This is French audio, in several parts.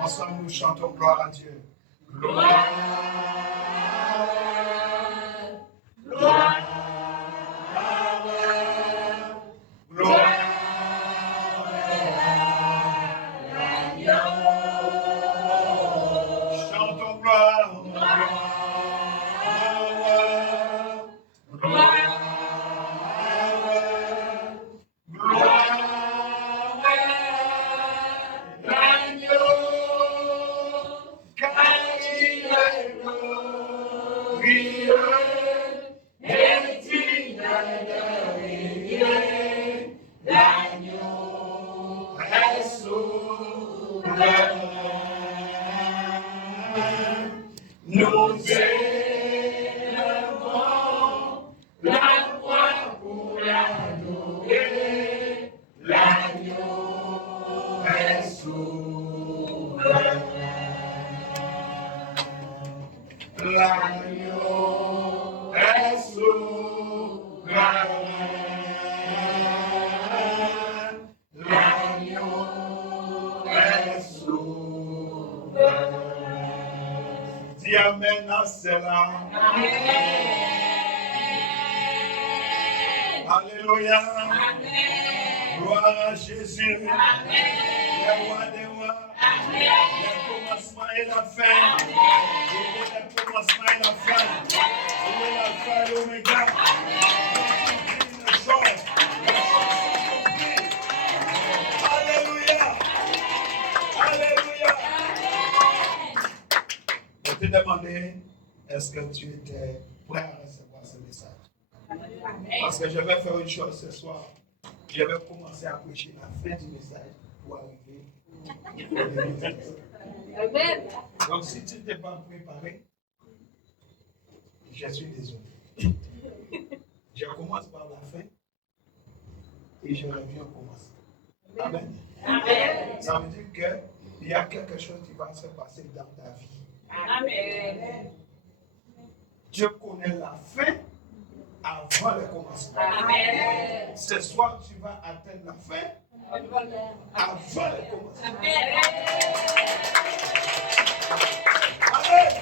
Ensemble, nous chantons gloire à Dieu. Gloire. Gloire. Gloire. Chantons gloire. Nous élevons la voix pour l'adorer, l'agneau est souverain. L'agneau est souverain. L'agneau est souverain. Dis amen à cela. Alléluia. Gloire à Jésus. Le roi des rois. Le commencement et la fin. Il est le commencement et la fin. Il est l'alpha et l'oméga. Le jour. Alléluia. Alléluia. Je te demandais, est-ce que tu étais prêt à recevoir ce message? Parce que je vais faire une chose ce soir. Je vais commencer à prêcher la fin du message pour arriver au message. Donc si tu n'es pas préparé, je suis désolé. Je commence par la fin et je reviens au commencement. Amen. Amen. Ça veut dire qu'il y a quelque chose qui va se passer dans ta vie. Amen. Dieu connaît la fin avant le commencement. Amen. Ce soir, tu vas atteindre la fin avant le commencement. Amen. Amen.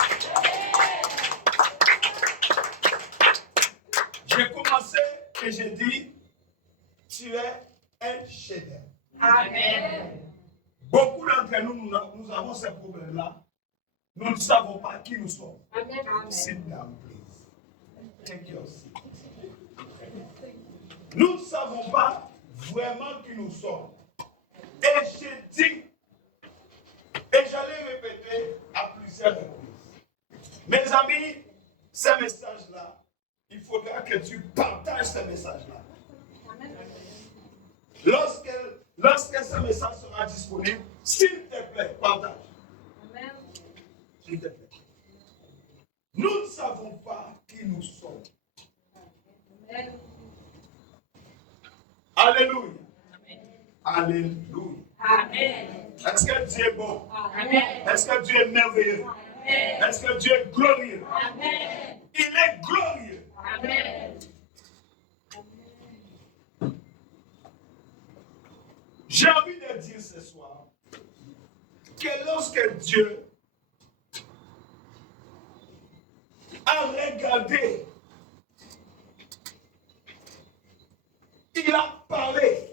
J'ai commencé et j'ai dit, tu es un chef-d'œuvre. Amen. Beaucoup d'entre nous, nous avons ce problème-là. Nous ne savons pas qui nous sommes. Amen. Sit down, please. Take your seat. Nous ne savons pas vraiment qui nous sommes. Et j'ai dit, et j'allais répéter à plusieurs reprises. Mes amis, ce message-là, il faudra que tu partages ce message-là. Lorsque ce message sera disponible, s'il te plaît, partage. Amen. S'il te plaît. Nous ne savons pas qui nous sommes. Amen. Alléluia. Amen. Alléluia. Amen. Est-ce que Dieu est bon? Amen. Est-ce que Dieu est merveilleux? Amen. Est-ce que Dieu est glorieux? Amen. Il est glorieux. Amen. J'ai envie de dire ce soir que lorsque Dieu a regardé, il a parlé.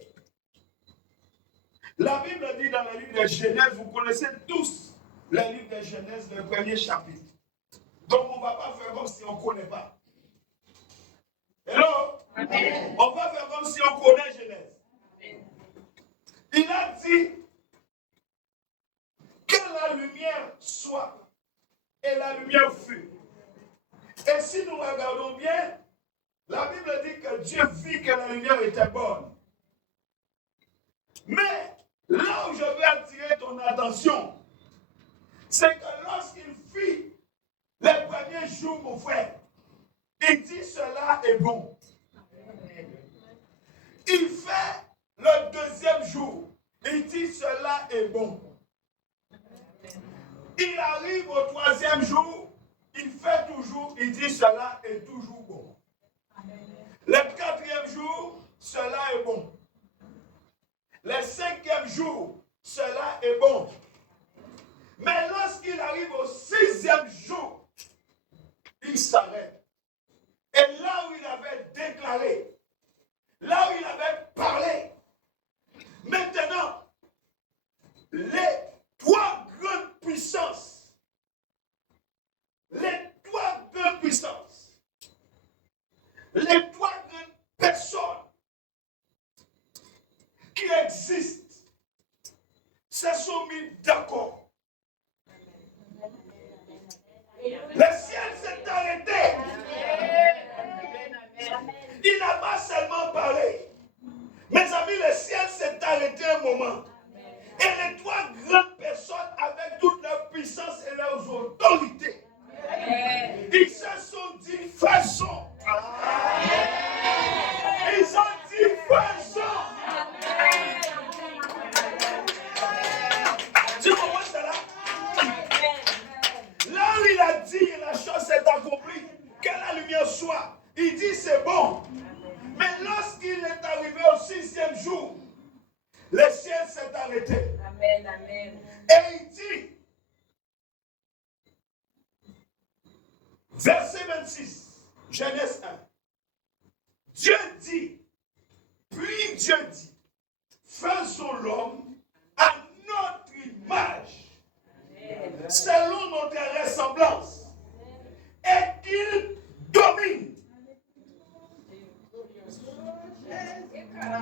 La Bible dit dans le livre de Genèse, vous connaissez tous le livre de Genèse, le premier chapitre. Donc on ne va pas faire comme si on ne connaît pas. Hello? Amen. On va faire comme si on connaît Genèse. Il a dit que la lumière soit. la lumière fut. Et si nous regardons bien, la Bible dit que Dieu vit que la lumière était bonne. Mais là où je veux attirer ton attention, c'est que lorsqu'il fit les premiers jours, mon frère, il dit cela est bon. Il fait le deuxième jour, il dit cela est bon. Il arrive au troisième jour, il fait toujours, il dit cela est toujours bon. Le quatrième jour, cela est bon. Le cinquième jour, cela est bon. Mais lorsqu'il arrive au sixième jour, il s'arrête. Et là où il avait déclaré, là où il avait parlé, maintenant, les trois grandes puissances, les trois grandes personnes qui existent se sont mis d'accord. Le ciel s'est arrêté. Il n'a pas seulement parlé. Mes amis, le ciel s'est arrêté un moment. Et les trois grandes personnes, avec toute leur puissance et leurs autorités, ils se sont dit faisons. Ils ont dit faisons. Tu comprends cela? Là où il a dit la chose s'est accomplie, que la lumière soit, il dit c'est bon. Mais lorsqu'il est arrivé au sixième jour, le ciel s'est arrêté. Amen, amen. Et il dit, verset 26, Genèse 1, Dieu dit, puis Dieu dit, faisons l'homme à notre image, selon notre ressemblance, et qu'il domine.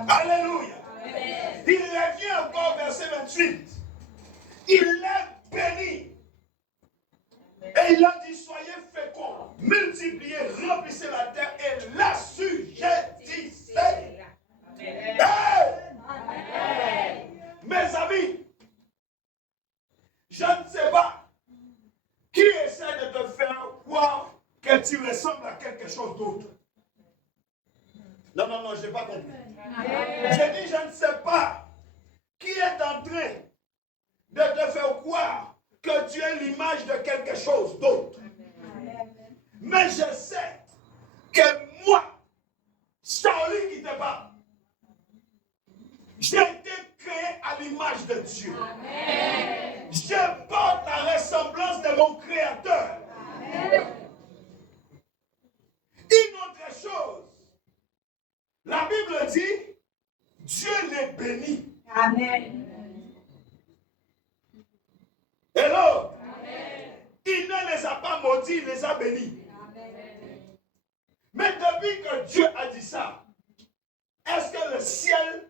Alléluia. Il revient encore verset 28. Il est béni. Et il a dit, soyez féconds, multipliez, remplissez la terre et l'assujettissez. Mes amis, je ne sais pas qui essaie de te faire croire que tu ressembles à quelque chose d'autre. Non, je n'ai pas compris. J'ai dit, je ne sais pas qui est en train de te faire croire que tu es l'image de quelque chose d'autre. Mais je sais que moi, Charlie qui te parle, j'ai été créé à l'image de Dieu. Je porte la ressemblance de mon Créateur. Une autre chose, la Bible dit, Dieu les bénit. Amen. Hello. Amen. Il ne les a pas maudits, il les a bénis. Amen. Mais depuis que Dieu a dit ça, est-ce que le ciel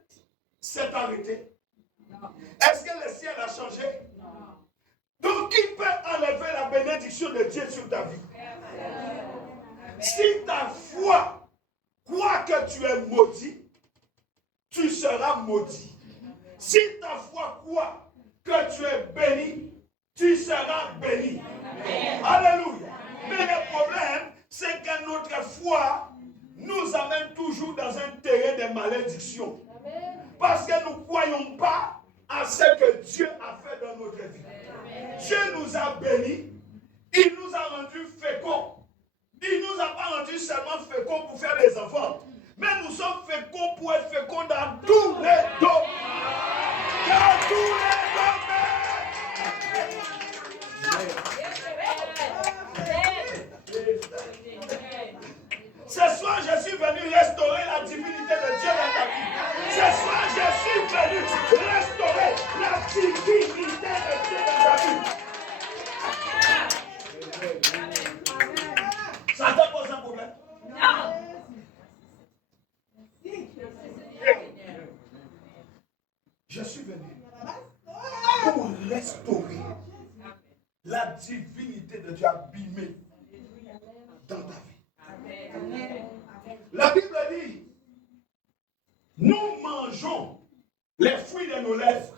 s'est arrêté? Non. Est-ce que le ciel a changé? Non. Donc qui peut enlever la bénédiction de Dieu sur ta vie? Amen. Si ta foi croit que tu es maudit, tu seras maudit. Si ta foi croit que tu es béni, tu seras béni. Amen. Alléluia. Mais le problème, c'est que notre foi nous amène toujours dans un terrain de malédiction. Parce que nous ne croyons pas à ce que Dieu a fait dans notre vie. Dieu nous a bénis, il nous a rendus féconds. Il ne nous a pas rendus seulement féconds pour faire des enfants, mais nous sommes féconds pour être féconds dans tous les domaines. Dans tous les domaines. Ce soir, je suis venu restaurer la divinité de Dieu dans ta vie. Ce soir, je suis venu restaurer la divinité de Dieu dans ta vie. Ça te pose un problème? Non. Je suis venu pour restaurer la divinité de Dieu abîmée dans ta vie. Amen. La Bible dit, nous mangeons les fruits de nos lèvres.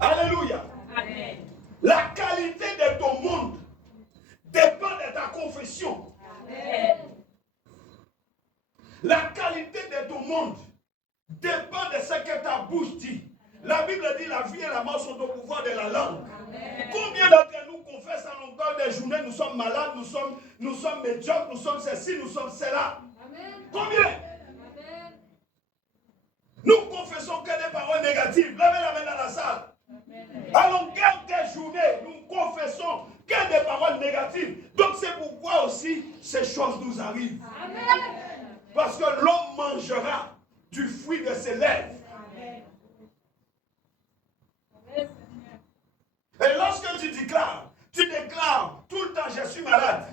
Alléluia. Amen. La qualité de ton monde dépend de ta confession. Amen. La qualité de ton monde dépend de ce que ta bouche dit. La Bible dit la vie et la mort sont au pouvoir de la langue. Amen. Combien d'entre nous confessent à longueur des journées, nous sommes malades, nous sommes médiocres, nous sommes ceci, nous sommes cela. Amen. Combien? Amen. Nous confessons que des paroles négatives. Levez la main dans la salle. À longueur des journées, nous confessons que des paroles négatives. Donc c'est pourquoi aussi ces choses nous arrivent. Amen. Parce que l'homme mangera du fruit de ses lèvres. Amen. Et lorsque tu déclares tout le temps, je suis malade,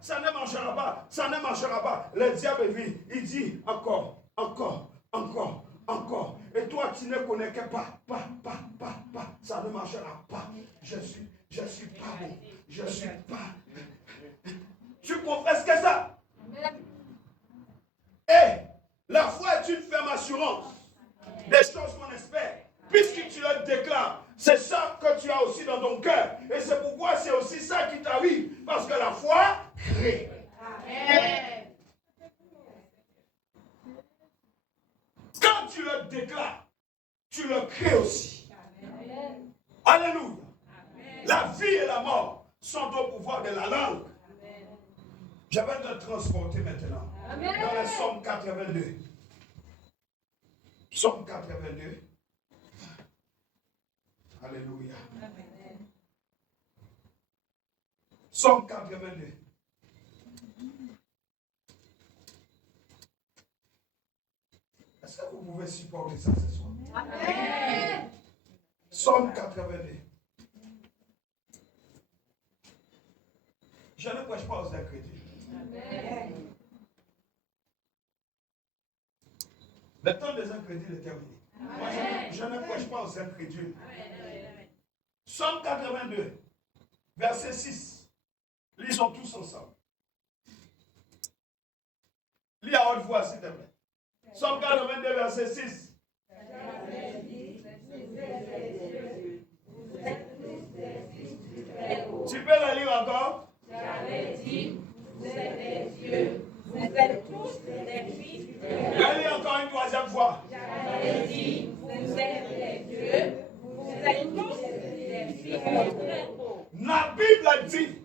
ça ne marchera pas, ça ne marchera pas. Le diable vit, il dit encore. Et toi, tu ne connais que pas, ça ne marchera pas. Je suis pas bon, je suis pas. Tu confesses que ça. Et la foi est une ferme assurance des choses qu'on espère. Puisque tu le déclares, c'est ça que tu as aussi dans ton cœur. Et c'est pourquoi c'est aussi ça qui t'arrive. Parce que la foi crée. Amen. Quand tu le déclares, tu le crées aussi. Amen. Alléluia. Amen. La vie et la mort sont au pouvoir de la langue. Amen. Je vais te transporter maintenant Amen. dans le Psaume 82. Psaume 82. Alléluia. Amen. Psaume 82. Est-ce que vous pouvez supporter ça ce soir? Amen. Psaume 82. Je ne prêche pas aux incrédules. Amen. Le temps des incrédules est terminé. Moi, je ne prêche pas aux incrédules. Psaume 82, verset 6. Lisons tous ensemble. Lis à haute voix, s'il te plaît. Psaume 82, verset 6. Tu peux la lire encore? J'avais dit, vous êtes des dieux, vous êtes tous des fils de Dieu. La lis encore une troisième fois. J'avais dit, vous êtes des dieux, vous êtes tous des fils de Dieu. La Bible dit,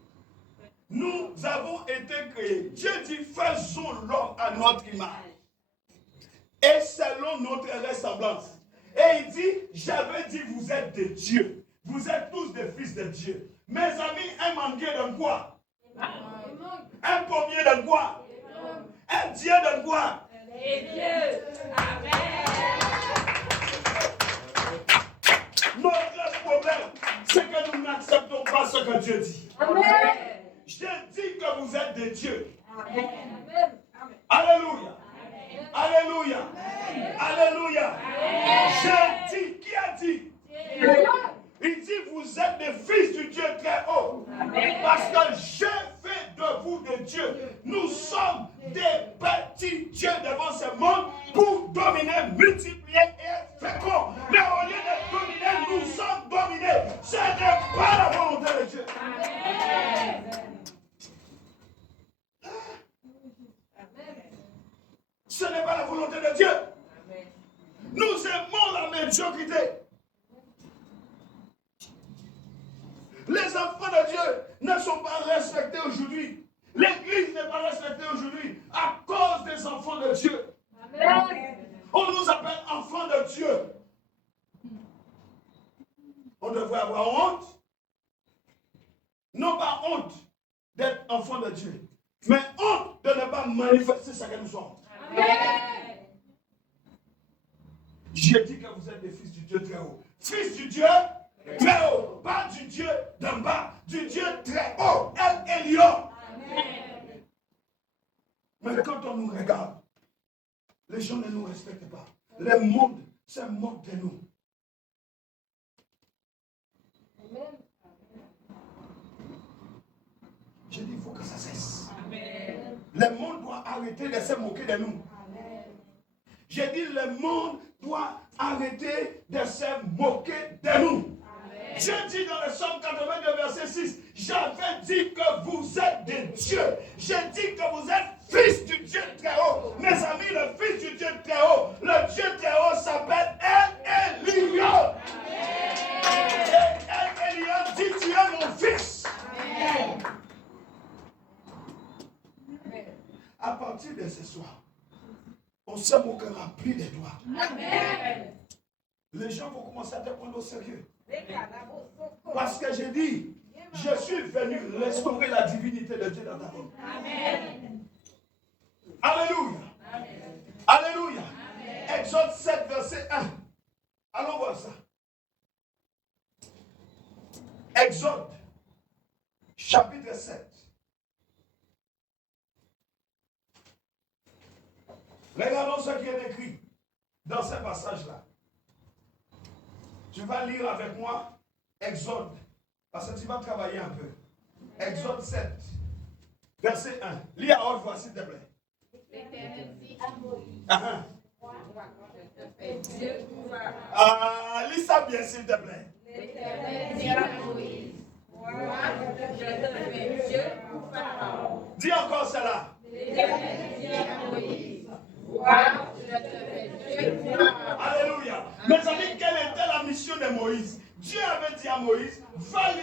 nous avons été créés. Dieu dit, faisons l'homme à notre image. Et selon notre ressemblance. Et il dit, j'avais dit, vous êtes des dieux. Vous êtes tous des fils de Dieu. Mes amis, un manguier donne quoi? Un pommier donne quoi? Un dieu donne quoi? Les dieux. Amen. Notre problème, c'est que nous n'acceptons pas ce que Dieu dit. Amen. Je dis que vous êtes des dieux. Amen. Alléluia. Alléluia. Alléluia. Je dis, qui a dit? Il dit, vous êtes des fils du Dieu très haut. Parce que je fais de vous des dieux. Nous sommes des petits dieux devant ce monde pour dominer, multiplier et fécond. Mais au lieu de dominer, nous sommes dominés. Ce n'est pas la volonté de Dieu. Ce n'est pas la volonté de Dieu. Nous aimons la médiocrité. Les enfants de Dieu ne sont pas respectés aujourd'hui. L'église n'est pas respectée aujourd'hui à cause des enfants de Dieu. Amen. On nous appelle enfants de Dieu. On devrait avoir honte. Non pas honte d'être enfant de Dieu, mais honte de ne pas manifester ce que nous sommes. Amen. J'ai dit que vous êtes des fils du Dieu très haut. Fils du Dieu très haut. Pas du Dieu d'en bas. Du Dieu très haut. El Elyon. Mais quand on nous regarde, les gens ne nous respectent pas. Le monde se moque de nous. Je dis, il faut que ça cesse. Amen. Le monde doit arrêter de se moquer de nous. Amen. J'ai dit, le monde doit arrêter de se moquer de nous. Amen. Dieu dit dans le Psaume 82, verset 6, j'avais dit que vous êtes des dieux. J'ai dit que vous êtes fils du Dieu très haut. Mes amis, le fils du Dieu très haut, le Dieu très haut s'appelle El-Elion. Et El-Elion dit, tu es mon fils. Amen. À partir de ce soir, on ne se moquera plus de toi. Amen. Les gens vont commencer à te prendre au sérieux. Parce que j'ai dit, je suis venu restaurer la divinité de Dieu dans ta vie. Amen. Alléluia. Amen. Alléluia. Amen. Exode 7, verset 1. Allons voir ça. Exode, chapitre 7. Regardons ce qui est écrit dans ce passage-là. Tu vas lire avec moi Exode, parce que tu vas travailler un peu. Exode 7, verset 1. Lis à haute voix, s'il te plaît. L'Éternel dit à Moïse, moi, je te fais Dieu pour Pharaon. Lis ça bien, s'il te plaît. L'Éternel dit à Moïse, moi, je te fais Dieu pour Pharaon. Dis encore cela. L'Éternel dit à Moïse, moi, je te fais Dieu pour Pharaon. Alléluia. Mes amis, quelle était la mission de Moïse? Dieu avait dit à Moïse, va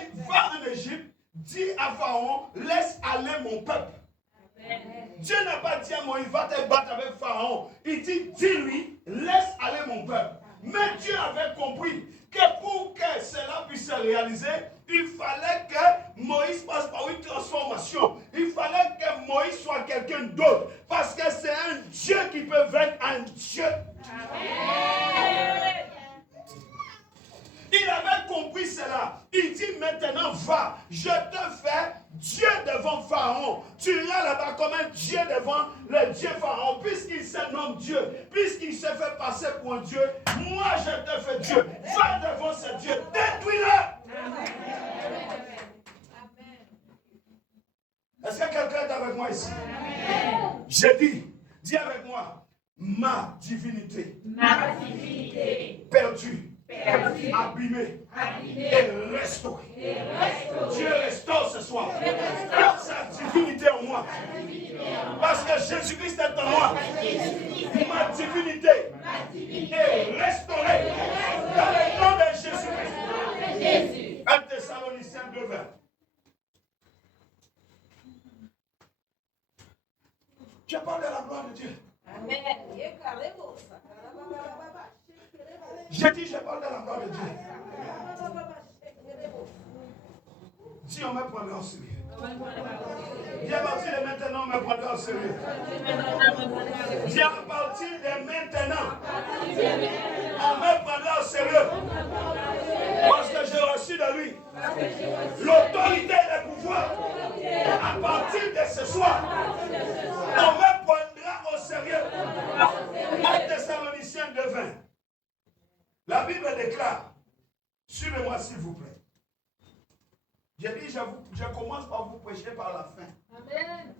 en Égypte, dis à Pharaon, laisse aller mon peuple. Amen. Dieu n'a pas dit à Moïse, va te battre avec Pharaon. Il dit, dis-lui, laisse aller mon peuple. Mais Dieu avait compris que pour que cela puisse se réaliser, il fallait que Moïse passe par une transformation. Il fallait que Moïse soit quelqu'un d'autre. Parce que c'est un Dieu qui peut vaincre un Dieu. Amen. Il avait compris cela. Il dit maintenant, va, je te fais Dieu devant Pharaon. Tu iras là-bas comme un Dieu devant le Dieu Pharaon. Puisqu'il se nomme Dieu, puisqu'il se fait passer pour un Dieu, moi je te fais Dieu. Va devant ce Dieu, détruis-le. Est-ce que quelqu'un est avec moi ici? Amen. J'ai dit, dis avec moi, ma divinité perdue. Abîmé et restauré. Dieu restaure ce soir. Sa divinité en moi. Parce que Jésus-Christ est en moi. Ma divinité est restaurée dans le nom de Jésus-Christ. 1 Thessaloniciens 2:20. Je parle de la gloire de Dieu. Amen. J'ai dit, je parle de la gloire de Dieu. Si on me prendra en sérieux. Dis à partir de maintenant, on me prendra en sérieux. Dis à partir de maintenant, on me prendra en sérieux. Parce que j'ai reçu de lui l'autorité et le pouvoir. À partir de ce soir, on me prendra au sérieux. 1 Thessaloniciens 2:20. La Bible déclare, suivez-moi s'il vous plaît. J'ai dit, je commence par vous prêcher par la fin. Amen.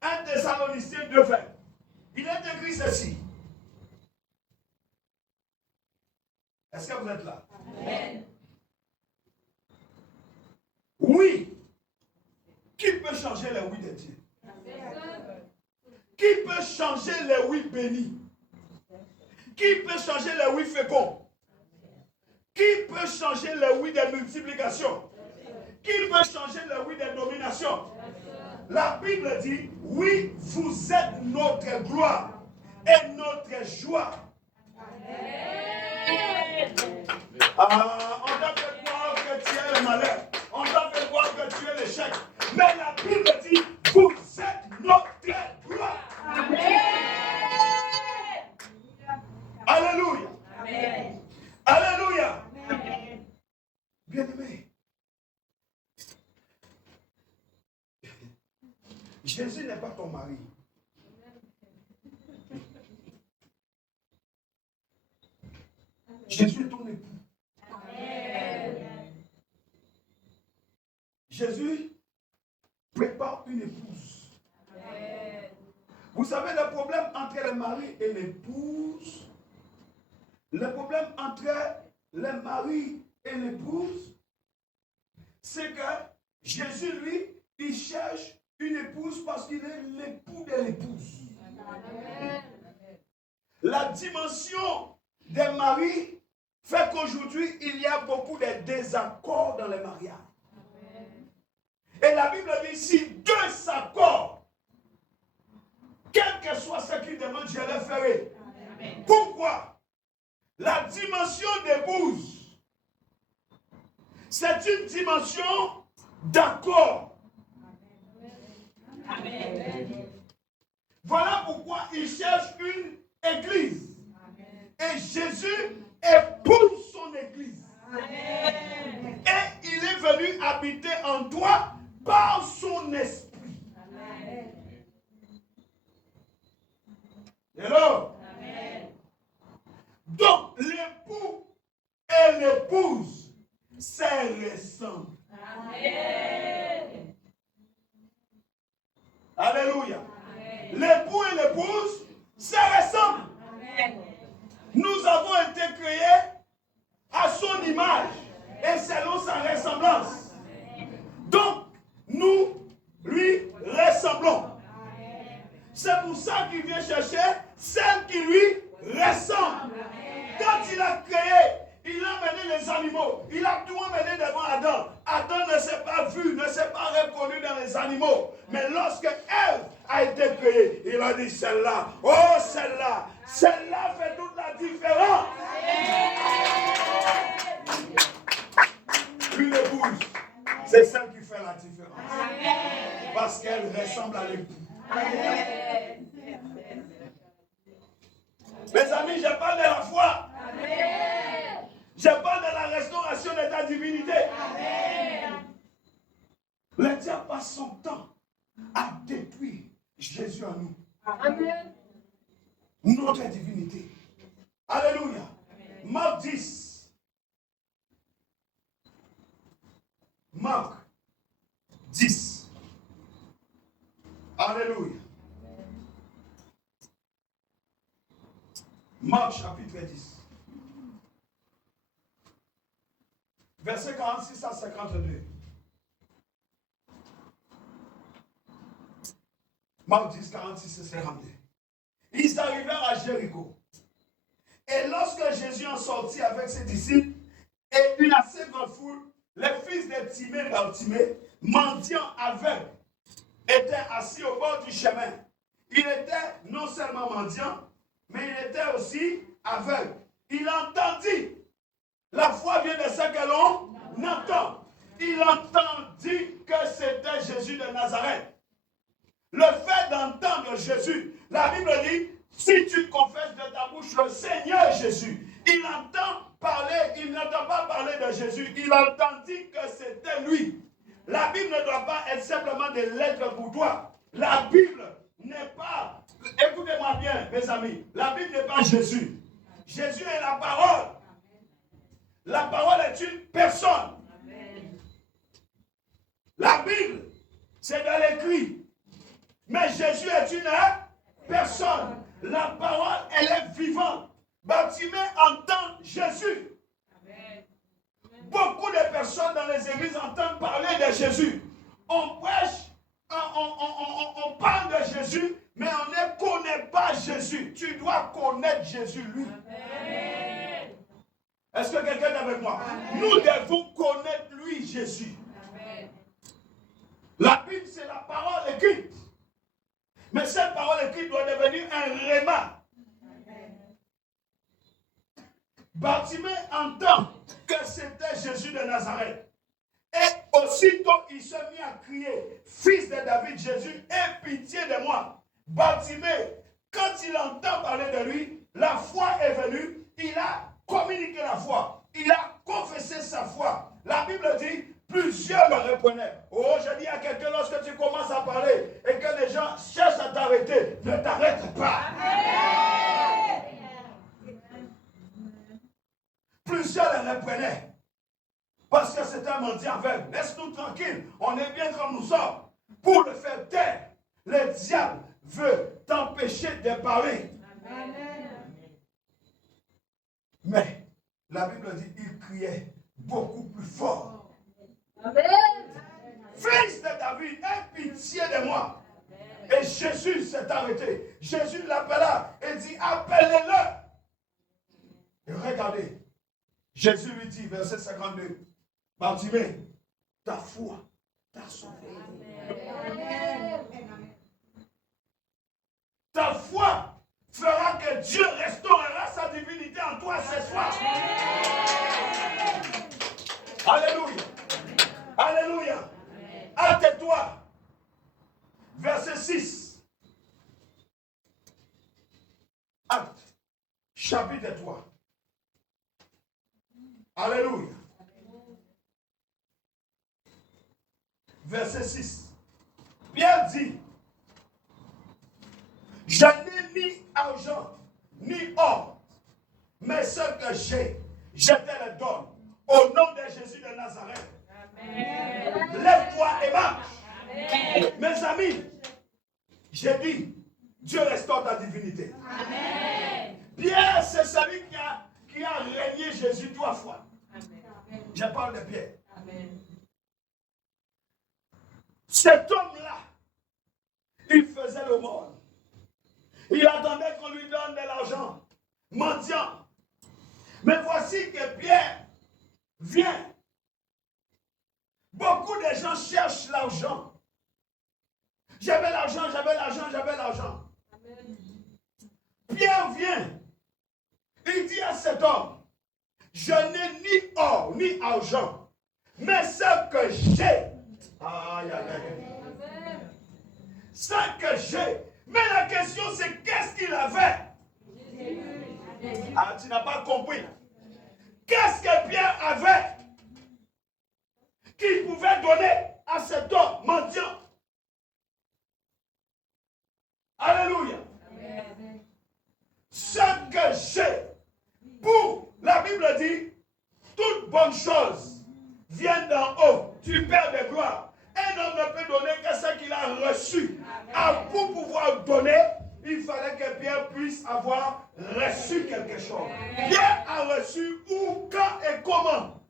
1 Thessaloniciens 2:20. Il est écrit ceci. Est-ce que vous êtes là? Amen. Oui. Qui peut changer les oui de Dieu? Amen. Qui peut changer les oui bénis? Qui peut changer les oui féconds? Qui peut changer les oui de multiplication? Qui peut changer les oui de domination? La Bible dit, oui, vous êtes notre gloire et notre joie. Amen. On t'a fait croire que tu es le malheur. On t'a fait croire que tu es l'échec. Mais la Bible dit, vous êtes notre gloire. Amen. Alléluia. Amen. Alléluia. Amen. Bien-aimé, Jésus n'est pas ton mari. Jésus est ton époux. Jésus prépare une épouse. Vous savez, le problème entre le mari et l'épouse, le problème entre le mari et l'épouse, c'est que Jésus, lui, il cherche une épouse parce qu'il est l'époux de l'épouse. La dimension des maris fait qu'aujourd'hui, il y a beaucoup de désaccords dans les mariages. Et la Bible dit, si deux s'accordent, quel que soit ce qu'ils demandent, je le ferai. Pourquoi? La dimension d'épouse, c'est une dimension d'accord. Voilà pourquoi il cherche une église. Et Jésus épouse son église. Et il est venu habiter en toi par son esprit. Hello? Donc, l'époux et l'épouse, c'est récent. Alléluia. L'époux et l'épouse, c'est récent. Nous avons été créés à son image et selon sa ressemblance. Donc, nous lui ressemblons. C'est pour ça qu'il vient chercher celle qui lui ressemble. Quand il a créé, il a mené les animaux. Il a tout mené devant Adam. Adam ne s'est pas vu, ne s'est pas reconnu dans les animaux. Mais lorsque Ève a été créée, il a dit celle-là, oh celle-là, celle-là fait toute la différence. Une épouse, c'est celle qui fait la différence. Parce qu'elle ressemble à l'époux. Mes amis, je parle de la foi. Je parle de la restauration de ta divinité. Le diable passe son temps à détruire Jésus en nous. Amen. Notre divinité. Alléluia. Marc 10. Marc 10. Alléluia. Marc chapitre 10. Verset 46 à 52. Marc 10, 46 et 52. Ils arrivèrent à Jéricho. Et lorsque Jésus en sortit avec ses disciples et une assez grande foule, les fils de Timée et Bartimée, mendiants aveugles, étaient assis au bord du chemin. Il était non seulement mendiant, mais il était aussi aveugle. Il entendit. La foi vient de ce que l'on entend. Il entendit que c'était Jésus de Nazareth. Le fait d'entendre Jésus, la Bible dit, si tu confesses de ta bouche le Seigneur Jésus, il entend parler, il n'entend pas parler de Jésus, il entendit que c'était lui. La Bible ne doit pas être simplement des lettres pour toi. La Bible n'est pas, écoutez-moi bien mes amis, la Bible n'est pas Jésus. Jésus est la parole. La parole est une personne. La Bible, c'est de l'écrit. Mais Jésus est une personne. La parole, elle est vivante. Bartimée entend Jésus. Beaucoup de personnes dans les églises entendent parler de Jésus. On prêche, on parle de Jésus, mais on ne connaît pas Jésus. Tu dois connaître Jésus, lui. Amen. Est-ce que quelqu'un est avec moi? Amen. Nous devons connaître lui, Jésus. Amen. La Bible, c'est la parole écrite. Mais cette parole écrite doit devenir un réma. Bartimée entend que c'était Jésus de Nazareth. Et aussitôt, il se mit à crier, fils de David, Jésus, aie pitié de moi. Bartimée, quand il entend parler de lui, la foi est venue, il a communiqué la foi, il a confessé sa foi. La Bible dit, plusieurs le reprenaient. Oh, je dis à quelqu'un, lorsque tu commences à parler et que les gens cherchent à t'arrêter, ne t'arrête pas. Amen. je les reprenais. Parce que c'est un mendiant aveugle. Laisse-nous tranquilles. On est bien comme nous sommes. Pour le faire taire, le diable veut t'empêcher de parler. Amen. Mais la Bible dit il criait beaucoup plus fort. Amen. Fils de David, aie pitié de moi. Et Jésus s'est arrêté. Jésus l'appela et dit appelez-le. Et regardez, Jésus lui dit, verset 52, Bartimée, ta foi t'a sauvé. Amen. Ta foi fera que Dieu restaurera sa divinité en toi ce soir. Alléluia. Alléluia. Hâte-toi. Verset 6. Acte. Chapitre 3. Alléluia. Verset 6. Pierre dit, je n'ai ni argent, ni or, mais ce que j'ai, je te le donne. Au nom de Jésus de Nazareth. Amen. Lève-toi et marche. Amen. Mes amis, j'ai dit, Dieu restaure ta divinité. Amen. Pierre, c'est celui qui a régné Jésus 3 fois. Amen. Je parle de Pierre. Amen. Cet homme-là, il faisait le monde. Il attendait qu'on lui donne de l'argent. Mendiant. Mais voici que Pierre vient. Beaucoup de gens cherchent l'argent. J'avais l'argent, j'avais l'argent, j'avais l'argent. Pierre vient. Il dit à cet homme, je n'ai ni or, ni argent, mais ce que j'ai. Aïe, aïe, aïe. Ce que j'ai. Mais la question c'est qu'est-ce qu'il avait? Ah, tu n'as pas compris. Qu'est-ce que Pierre avait qu'il pouvait donner à cet homme mendiant? Alléluia. Amen. Ce que j'ai, pour, la Bible dit, toute bonne chose vient d'en haut, du Père de gloire. Un homme ne peut donner que ce qu'il a reçu. Pour pouvoir donner, il fallait que Pierre puisse avoir reçu quelque chose. Pierre a reçu où, quand et comment?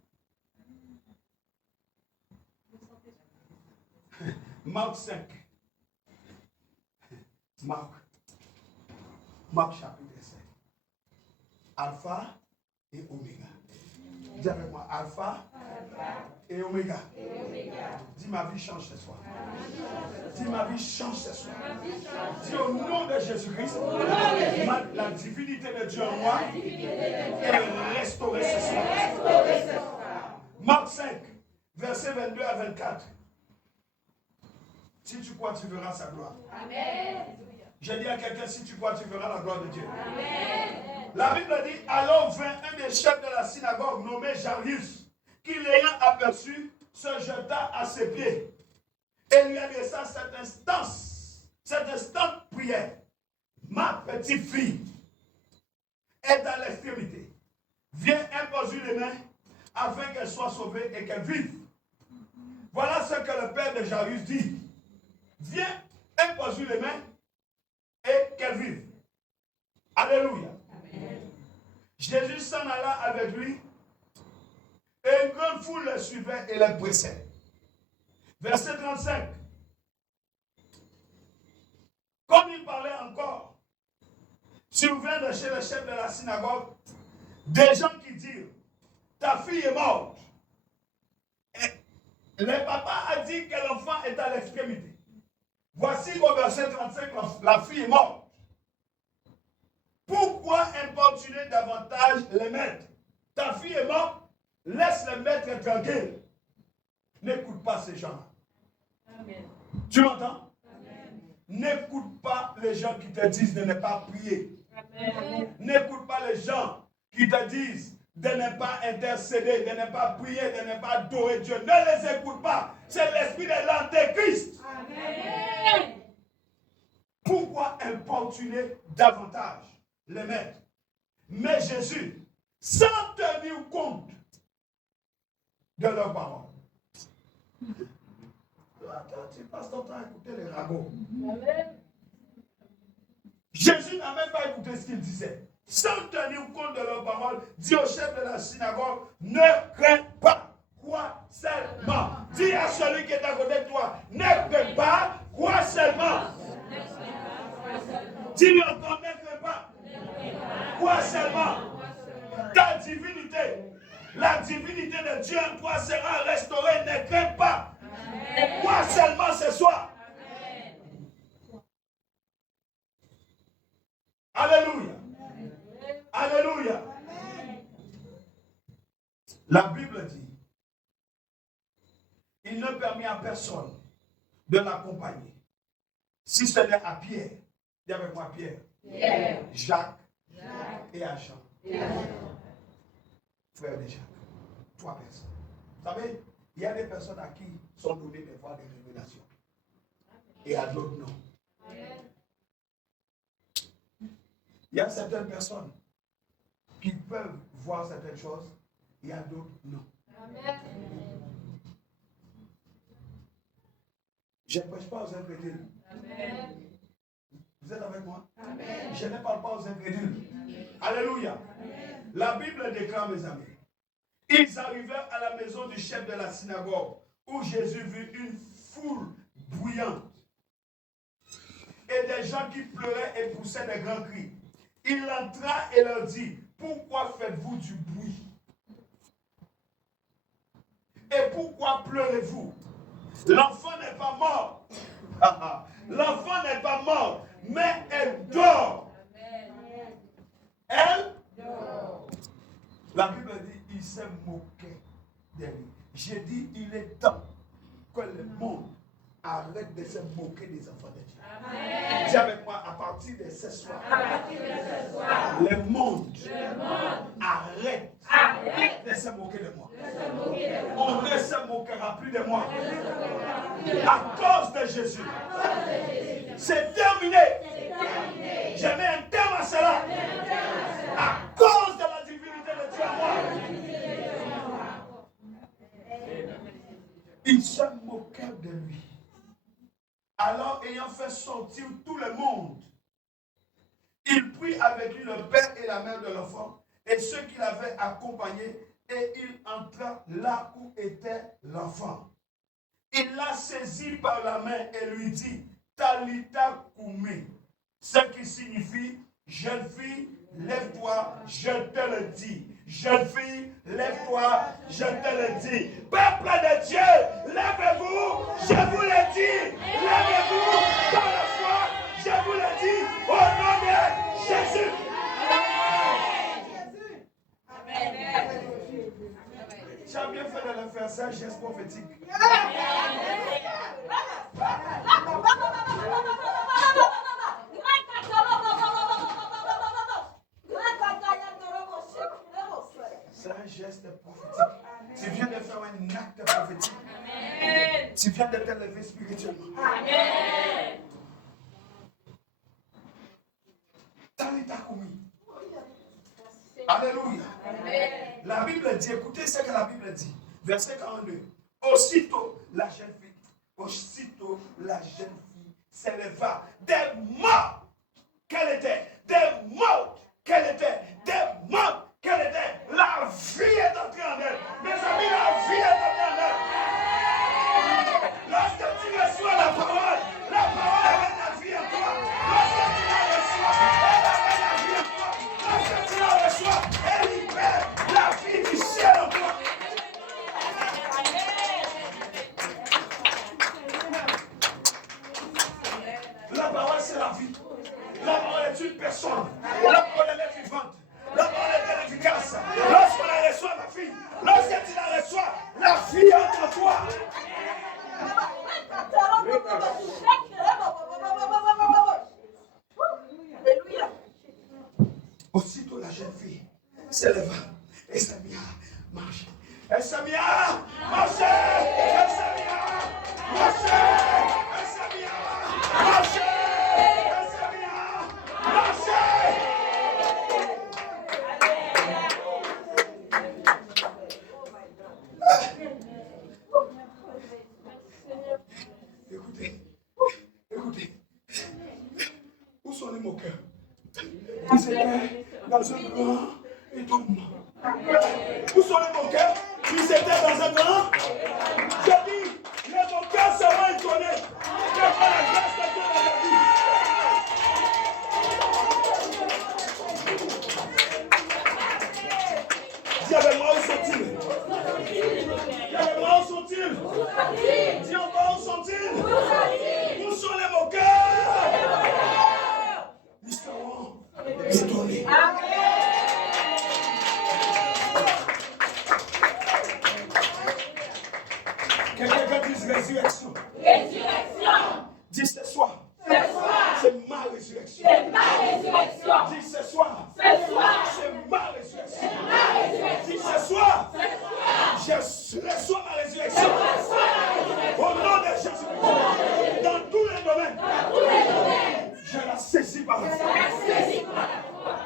Marc 5. Marc chapitre 5. Alpha et Oméga. Dis avec moi, Alpha et Oméga. Dis ma vie change ce soir. Dis ma vie change ce soir. Dis au nom de Jésus-Christ, la divinité de Dieu en moi est restaurée ce soir. Marc 5, versets 22 à 24. Si tu crois, tu verras sa gloire. Amen. Je dis à quelqu'un, si tu crois, tu verras la gloire de Dieu. Amen. La Bible dit, alors vint un des chefs de la synagogue nommé Jairus, qui l'ayant aperçu, se jeta à ses pieds et lui adressa cette instante prière. Ma petite fille est dans l'extrémité. Viens, impose-lui les mains afin qu'elle soit sauvée et qu'elle vive. Voilà ce que le père de Jairus dit. Viens, impose-lui les mains et qu'elle vive. Alléluia. Amen. Jésus s'en alla avec lui et une grande foule le suivait et le pressait. Verset 35. Comme il parlait encore, survint de chez le chef de la synagogue des gens qui dirent, ta fille est morte. Et le papa a dit que l'enfant est à l'extrémité. Voici au verset 35, la fille est morte. Pourquoi importuner davantage les maîtres? Ta fille est morte, laisse les maîtres tranquilles. N'écoute pas ces gens. Amen. Tu m'entends? N'écoute pas les gens qui te disent de ne pas prier. N'écoute pas les gens qui te disent de ne pas intercéder, de ne pas prier, de ne pas adorer Dieu. Ne les écoute pas. C'est l'esprit de l'antéchrist. Amen. Pourquoi importuner davantage les maîtres? Mais Jésus, sans tenir compte de leurs paroles. Attends, tu passes ton temps à écouter les ragots. Jésus n'a même pas écouté ce qu'il disait. Sans tenir compte de leurs paroles, dit au chef de la synagogue, ne crains pas, crois seulement. Dis à celui qui est à côté de toi, ne crains pas, crois seulement. Dis-lui encore, ne crains pas, crois seulement. Ta divinité, la divinité de Dieu en toi sera restaurée, ne crains pas. Crois seulement ce soir. Alléluia. Alléluia. La Bible dit, il ne permet à personne de l'accompagner. Si ce n'est à Pierre, dis avec moi Pierre, Jacques et à Jean. Frère de Jacques. 3 personnes. Vous savez, il y a des personnes à qui sont données des fois des révélations. Et à d'autres non. Il y a certaines personnes qui peuvent voir certaines choses, il y a d'autres non. Amen. Je ne prêche pas aux incrédules. Amen. Vous êtes avec moi? Amen. Je ne parle pas aux incrédules. Alléluia. Amen. La Bible déclare, mes amis, ils arrivèrent à la maison du chef de la synagogue où Jésus vit une foule bruyante et des gens qui pleuraient et poussaient des grands cris. Il entra et leur dit, pourquoi faites-vous du bruit? Et pourquoi pleurez-vous? L'enfant n'est pas mort. L'enfant n'est pas mort, mais elle dort. Elle dort. La Bible dit, il s'est moqué de lui. J'ai dit, il est temps que le monde arrête de se moquer des enfants de Dieu. Dis avec moi, à partir de ce soir, le monde arrête de se moquer de moi. On ne se moquera plus de moi. À cause de Jésus. C'est terminé. Je mets un terme à cela. À cause de la divinité de Dieu à moi. Ils se moquèrent de lui. Alors, ayant fait sortir tout le monde, il prit avec lui le père et la mère de l'enfant et ceux qui l'avaient accompagné, et il entra là où était l'enfant. Il l'a saisi par la main et lui dit, Talita koumi, ce qui signifie, jeune fille, lève-toi, je te le dis. Jeune fille, lève-toi, je te le dis. Peuple de Dieu, lèvez-vous, je vous le dis. Lèvez-vous dans la foi, je vous le dis, au nom de Jésus. Amen. Tu as bien fait de le faire, c'est un geste prophétique. C'est un geste prophétique. Tu viens de faire un acte prophétique. Amen. Tu viens de t'élever spirituellement. Amen. Talita koumi. Alléluia. Amen. La Bible dit, écoutez ce que la Bible dit. Verset 42. Aussitôt la jeune fille s'éleva. Des morts qu'elle était. Des morts qu'elle était. Des morts qu'elle était. La vie est entrée en elle. Mes amis, la vie est entrée en elle. Lorsque tu reçois la parole amène la vie en toi. Lorsque tu la reçois, elle amène la vie en toi. Lorsque tu la reçois, elle libère la vie du ciel en toi. La parole, c'est la vie. La parole est une personne. La parole, elle est vivante. La parole est efficace. Lorsqu'on la reçoit, ma fille, lorsque tu la reçois, la vie entre toi. Aussitôt, la jeune fille s'éleva et s'est mise à marcher. Elle s'est mise à marcher. Elle s'est mise à marcher. Elle s'est mise à marcher. Elle s'est mise à marcher. Ils étaient dans un grand étonnement. Où sont les moqueurs? Ils étaient dans un grand. Je dis, les moqueurs seront étonnés devant la grâce de Dieu dans la vie. Dis avec moi, où sont-ils? Dis avec moi, où sont-ils? Dis encore, où sont-ils? Où sont les moqueurs? Ils seront étonnés. Quelqu'un dit résurrection. Résurrection. Dis ce soir. Ce soir. C'est ma résurrection. C'est ma résurrection. Dis ce soir. Ce soir. C'est ma résurrection. C'est ma résurrection. Dis ce soir. Ce soir. Je reçois ma résurrection. Je reçois ma résurrection. Au nom de Jésus-Christ. Dans tous les domaines. Dans tous les domaines. Je la saisis par la foi. Je la saisis par la foi.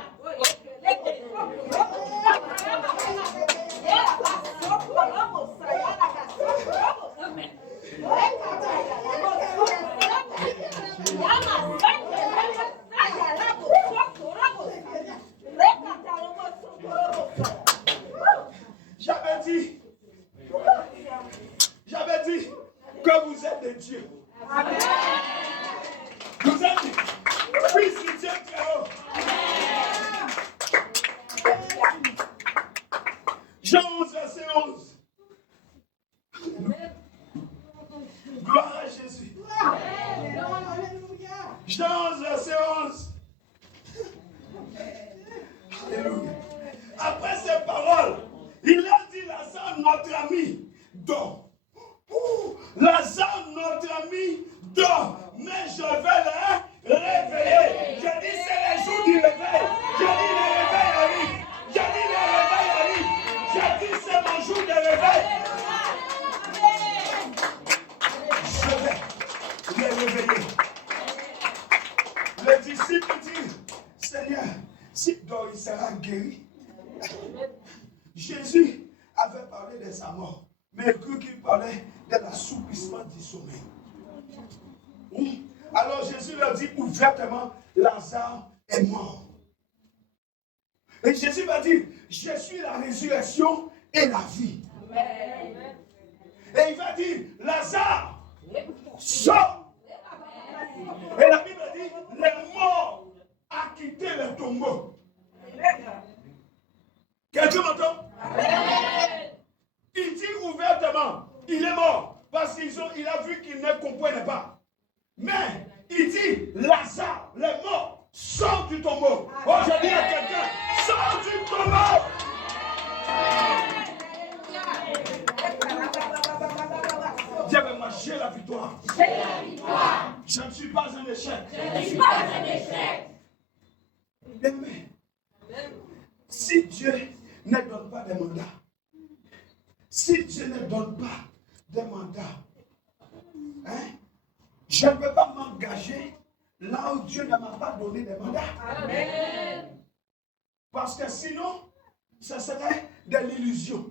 J'avais dit que vous êtes des dieux. Vous êtes fils du Dieu très haut. Jean 11, verset 11. Gloire à Jésus. Jean 11, verset 11. Alléluia. Après ces paroles, il a dit, Lazare, notre ami, dort. Lazare, notre ami, dort. Mais je vais le réveiller. Je dis, c'est le jour du réveil. Je dis, le réveil arrive. Je dis, le réveil arrive. Je dis, c'est mon jour de réveil. Je vais le réveiller. Le disciple dit, Seigneur, s'il dort, il sera guéri. Jésus avait parlé de sa mort, mais il crut qu'il parlait de l'assouplissement du sommeil. Alors Jésus leur dit ouvertement, Lazare est mort. Et Jésus va dire, je suis la résurrection et la vie. Et il va dire, Lazare, sort. Et la Bible dit, les morts a quitté le tombeau. Quelqu'un m'entend? Il dit ouvertement, il est mort, parce qu'il a vu qu'il ne comprenait pas. Mais il dit, Lazare, les morts, sort du tombeau. Oh, je dis à quelqu'un, sort du tombeau. Dis avec moi, j'ai la victoire. J'ai la victoire. Je ne suis pas un échec. Je ne suis pas un échec. Amen. Si Dieu ne donne pas des mandats, si Dieu ne donne pas des mandats, je ne peux pas m'engager là où Dieu ne m'a pas donné des mandats. Amen. Parce que sinon, ce serait de l'illusion.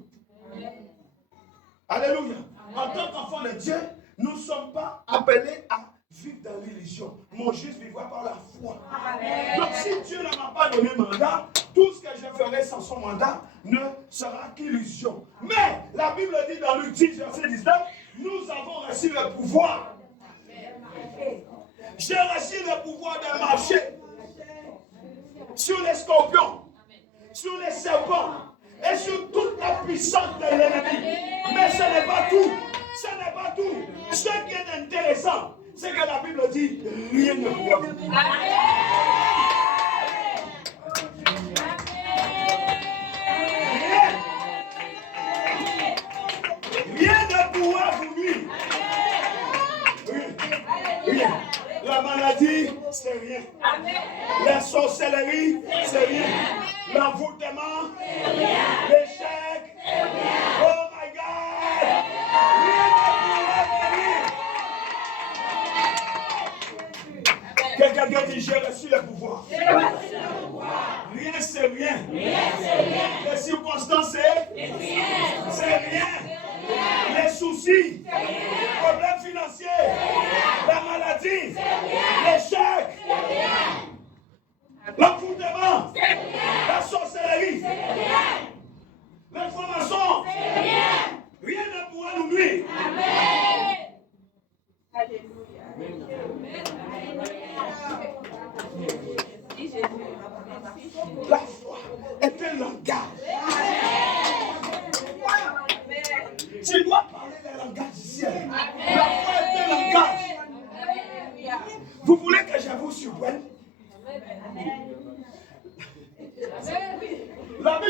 Alléluia. En tant qu'enfant de Dieu, nous ne sommes pas appelés à vivre dans l'illusion. Mon juste vivra par la foi. Amen. Donc si Dieu ne m'a pas donné mandat, tout ce que je ferai sans son mandat ne sera qu'illusion. Mais la Bible dit dans Luc 10, verset 19, nous avons reçu le pouvoir. J'ai reçu le pouvoir de marcher sur les scorpions, sur les serpents et sur toute la puissance de l'ennemi. Mais ce n'est pas tout. Ce n'est pas tout. Ce qui est intéressant, c'est que la Bible dit rien ne pourra vous nuire. Rien ne pourra vous nuire. Oui. La maladie, c'est rien. La sorcellerie, c'est rien. L'envoûtement, l'échec. Oh my God! Rien ne pourra venir. Quelqu'un dit, j'ai reçu le pouvoir. Rien, c'est rien. Les circonstances, c'est rien. Les soucis, les problèmes financiers, la maladie, l'échec, l'envoûtement,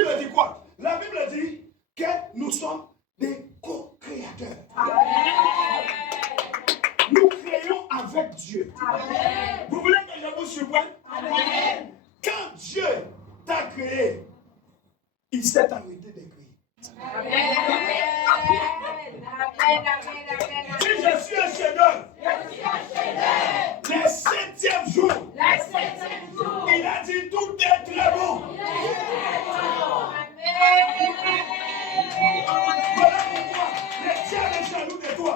Bible dit quoi? La Bible dit que nous sommes des co-créateurs. Nous créons avec Dieu. Amen. Vous voulez que je vous surprenne? Amen. Quand Dieu t'a créé, il s'est arrêté de créer. Amen. Si je suis un chef-d'œuvre, le 7e jour, il a dit tout est très bon. Voilà pourquoi le diable est jaloux de toi.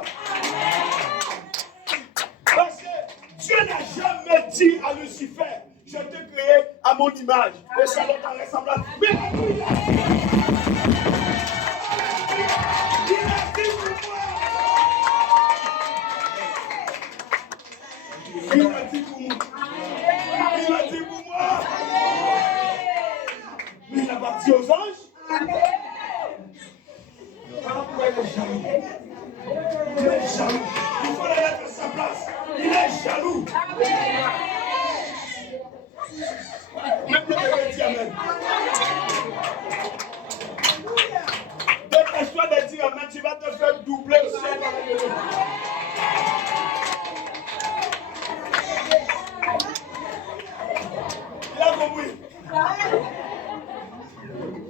Parce que Dieu n'a jamais dit à Lucifer, je t'ai créé à mon image et selon ta ressemblance. Mais il a dit pour moi. Il a dit pour moi. Il a dit pour moi. Mais il n'a pas dit aux anges. Voilà pourquoi il est jaloux. Il est jaloux. Il faut le mettre à sa place. Il est jaloux. Même le bébé dit amen. Dépêche-toi de dire amen, tu vas te faire doubler au ciel. Il a compris.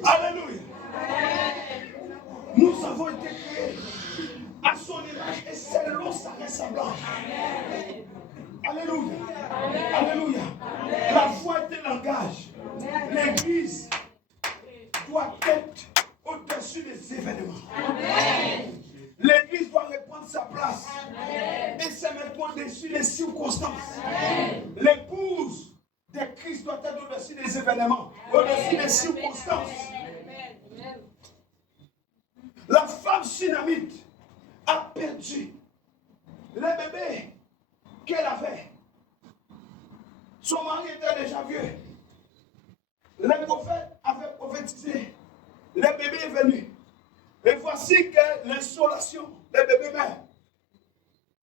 Alléluia. Nous avons été créés à son image et selon sa ressemblance. Alléluia. Alléluia. La foi est un langage. L'église doit être au-dessus des événements. L'église doit reprendre sa place et se mettre au-dessus des circonstances. L'épouse de Christ doit être au-dessus des événements, au-dessus des circonstances. La femme sunamite a perdu le bébé qu'elle avait. Son mari était déjà vieux. Le prophète avait prophétisé. Le bébé est venu. Et voici que l'insolation, le bébé meurt.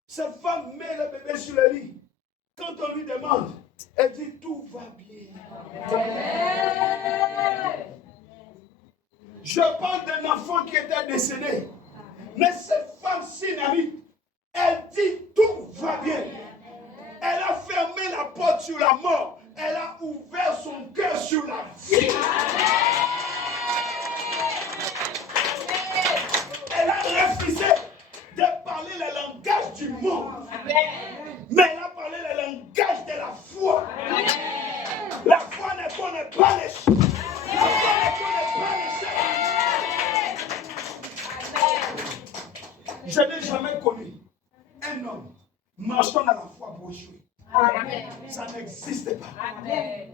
Cette femme met le bébé sur le lit. Quand on lui demande, elle dit tout va bien. Je parle d'un enfant qui était décédé. Mais cette femme synamite, elle dit tout va bien. Elle a fermé la porte sur la mort. Elle a ouvert son cœur sur la vie. Elle a refusé de parler le langage du monde. Mais elle a parlé le langage de la foi. La foi ne connaît pas les choses. La foi ne connaît pas les choses. Je n'ai jamais connu un homme marchant dans la foi pour échouer. Amen. Ça n'existe pas. Amen.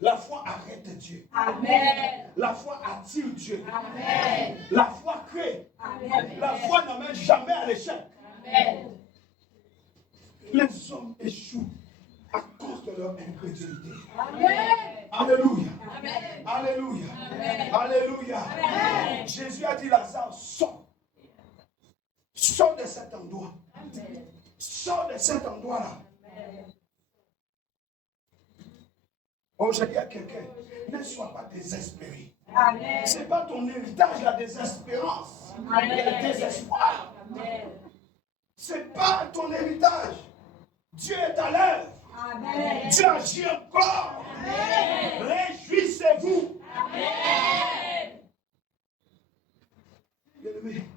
La foi arrête Dieu. Amen. La foi attire Dieu. Amen. La foi crée. Amen. La foi n'amène jamais à l'échec. Amen. Les hommes échouent à cause de leur incrédulité. Amen. Alléluia. Amen. Alléluia. Amen. Alléluia. Amen. Jésus a dit Lazare, sors. Sors de cet endroit. Amen. Sors de cet endroit-là. Oh, je dis à quelqu'un, ne sois pas désespéré. Ce n'est pas ton héritage, la désespérance, le désespoir. Ce n'est pas ton héritage. Dieu est à l'œuvre. Dieu agit encore. Réjouissez-vous. Bien-aimé,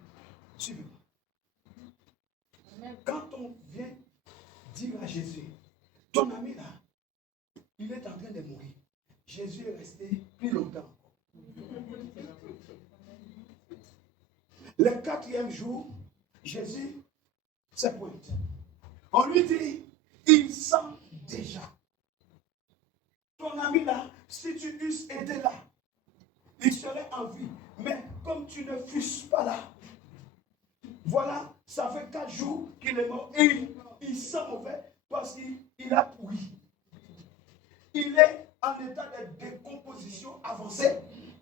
suivez-moi. Quand on vient dire à Jésus, ton ami là, il est en train de mourir. Jésus est resté plus longtemps. Le 4e jour, Jésus se pointe. On lui dit, il sent déjà. Ton ami là, si tu eusses été là, il serait en vie. Mais comme tu ne fusses pas là, voilà, ça fait 4 jours qu'il est mort et il sent mauvais parce qu'il a pourri. Il est en état de décomposition avancée.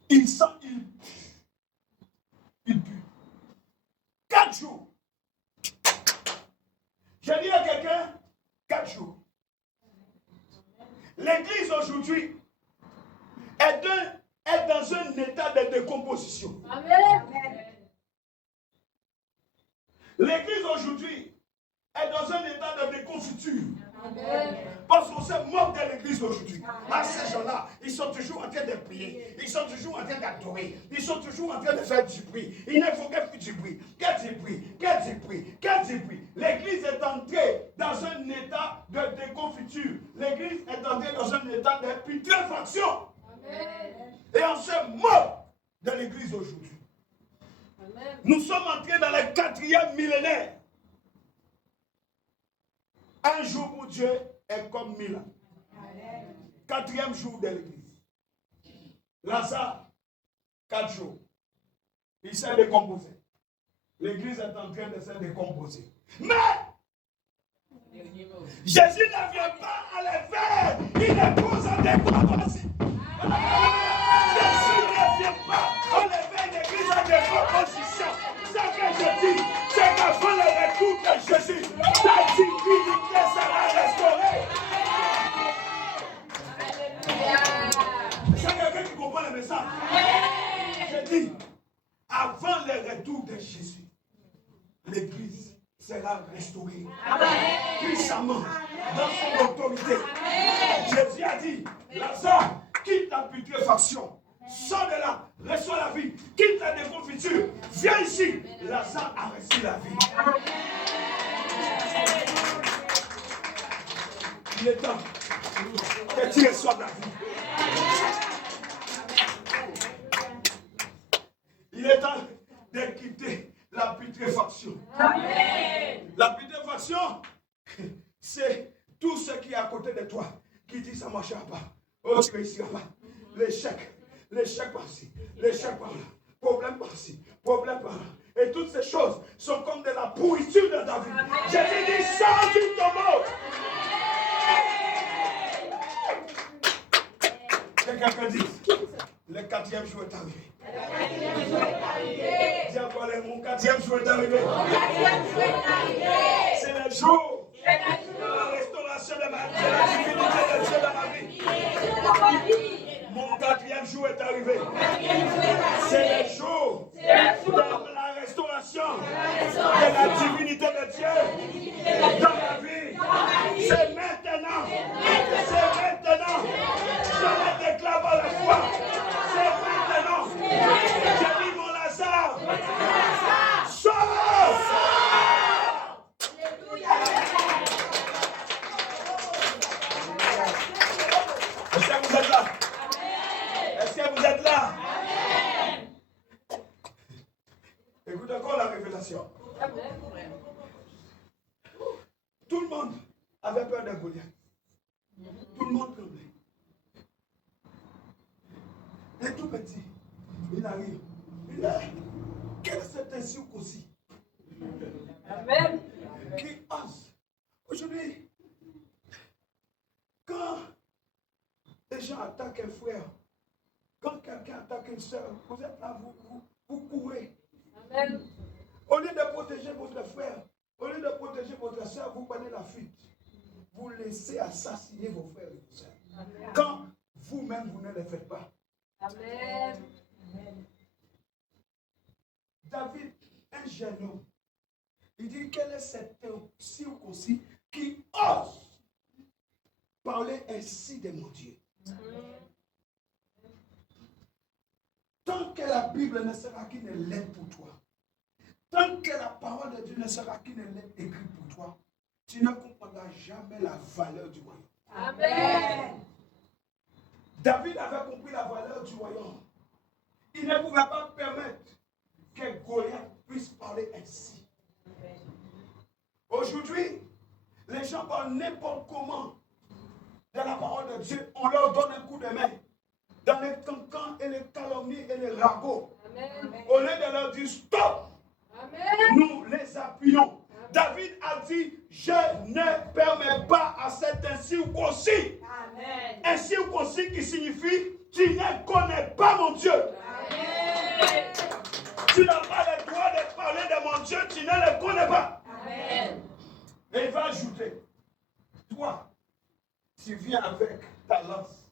Il sent, il pue. 4 jours. Je dis à quelqu'un, 4 jours. L'église aujourd'hui est dans position. Amen. L'église aujourd'hui est dans un état de déconfiture. Amen. Parce qu'on se moque de l'église aujourd'hui. À ces gens-là, ils sont toujours en train de prier. Ils sont toujours en train d'adorer. Ils sont toujours en train de faire du bruit. Il ne faut que du bruit. Que du bruit. Que du bruit. Que du bruit. L'église est entrée dans un état de déconfiture. L'église est entrée dans un état de putréfaction. Amen. Et on se moque de l'église aujourd'hui. Amen. Nous sommes entrés dans le 4e millénaire. Un jour pour Dieu est comme 1000 ans. 4e jour de l'église. Lazare, 4 jours. Il s'est décomposé. L'église est en train de se décomposer. Mais Jésus ne vient pas à l'éveil. Il est pose en décomposition. Jésus ne vient pas à l'éveil. L'église en décomposition. Ce que je dis, c'est qu'avant le retour de Jésus, ta divinité sera restaurée. C'est quelqu'un qui comprend le message. Je dis, avant le retour de Jésus, l'église sera restaurée puissamment dans son autorité. Jésus a dit, Lazare, quitte ta putréfaction. Sors de là, reçois la vie, quitte la déconfiture, viens ici. Lazare a reçu la vie. Il est temps que tu reçoives la vie. Il est temps de quitter la putréfaction. La putréfaction, c'est tout ce qui est à côté de toi qui dit ça ne marchera pas. Oh, tu ne réussiras pas. L'échec par-ci, l'échec par-là, problème par-ci, problème par-là. Et toutes ces choses sont comme de la pourriture de ta vie. Jésus dit, sors du tombeau. Et quelqu'un dit, le 4e jour est arrivé. Dis encore mon 4e jour est arrivé. C'est le jour de la restauration de ma vie, de la divinité de Dieu dans ma vie. Mon 4e jour est arrivé. C'est le jour de la restauration de la divinité de Dieu dans ma vie. C'est maintenant. C'est maintenant. Je le déclare par la foi. C'est maintenant. J'ai dit mon Lazare. Sors! Est-ce que vous êtes là? Est-ce que vous êtes là? Écoute encore la révélation. Tout le monde avait peur de Goliath. Tout le monde tremblait. Et tout petit, il arrive. Il dit, quel est cet insulte aussi? Amen. Qui ose. Aujourd'hui, quand les gens attaquent un frère, quand quelqu'un attaque une soeur, vous êtes là, vous courez. Amen. Au lieu de protéger votre frère, au lieu de protéger votre soeur, vous prenez la fuite. Vous laissez assassiner vos frères et vos soeurs. Quand vous-même, vous ne le faites pas. Amen. David, un jeune homme, il dit, quel est cet circoncis qui ose parler ainsi de mon Dieu? Tant que la Bible ne sera qu'une lettre pour toi, tant que la parole de Dieu ne sera qu'une lettre écrite pour toi, tu ne comprendras jamais la valeur du royaume. Amen. David avait compris la valeur du royaume. Il ne pouvait pas permettre que Goliath puisse parler ainsi. Aujourd'hui, les gens parlent n'importe comment de la parole de Dieu. On leur donne un coup de main dans les cancans et les calomnies et les ragots. Amen. Au lieu de leur dire stop, Amen. nous les appuyons. David a dit, je ne permets pas à cet incirconcis. Amen. Incirconcis qui signifie, tu ne connais pas mon Dieu. Amen. Tu n'as pas le droit de parler de mon Dieu, tu ne le connais pas. Amen. Et il va ajouter, toi, tu viens avec ta lance,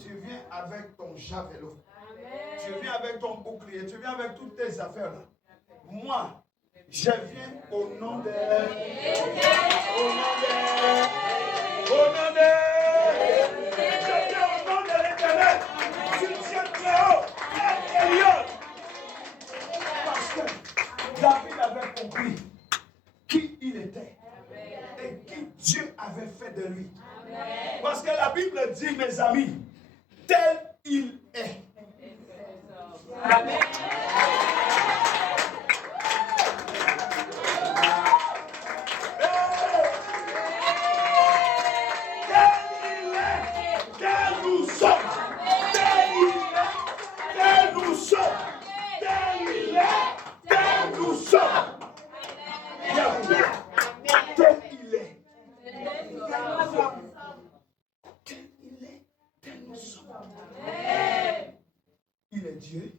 tu viens avec ton javelot, Tu viens avec ton bouclier, tu viens avec toutes tes affaires là. Moi, je viens au nom de... Je viens au nom de l'Éternel. Tu tiens très haut. Eliot. Parce que David avait compris qui il était et qui Dieu avait fait de lui. Parce que la Bible dit, mes amis, tel il est. Amen. Il est Dieu.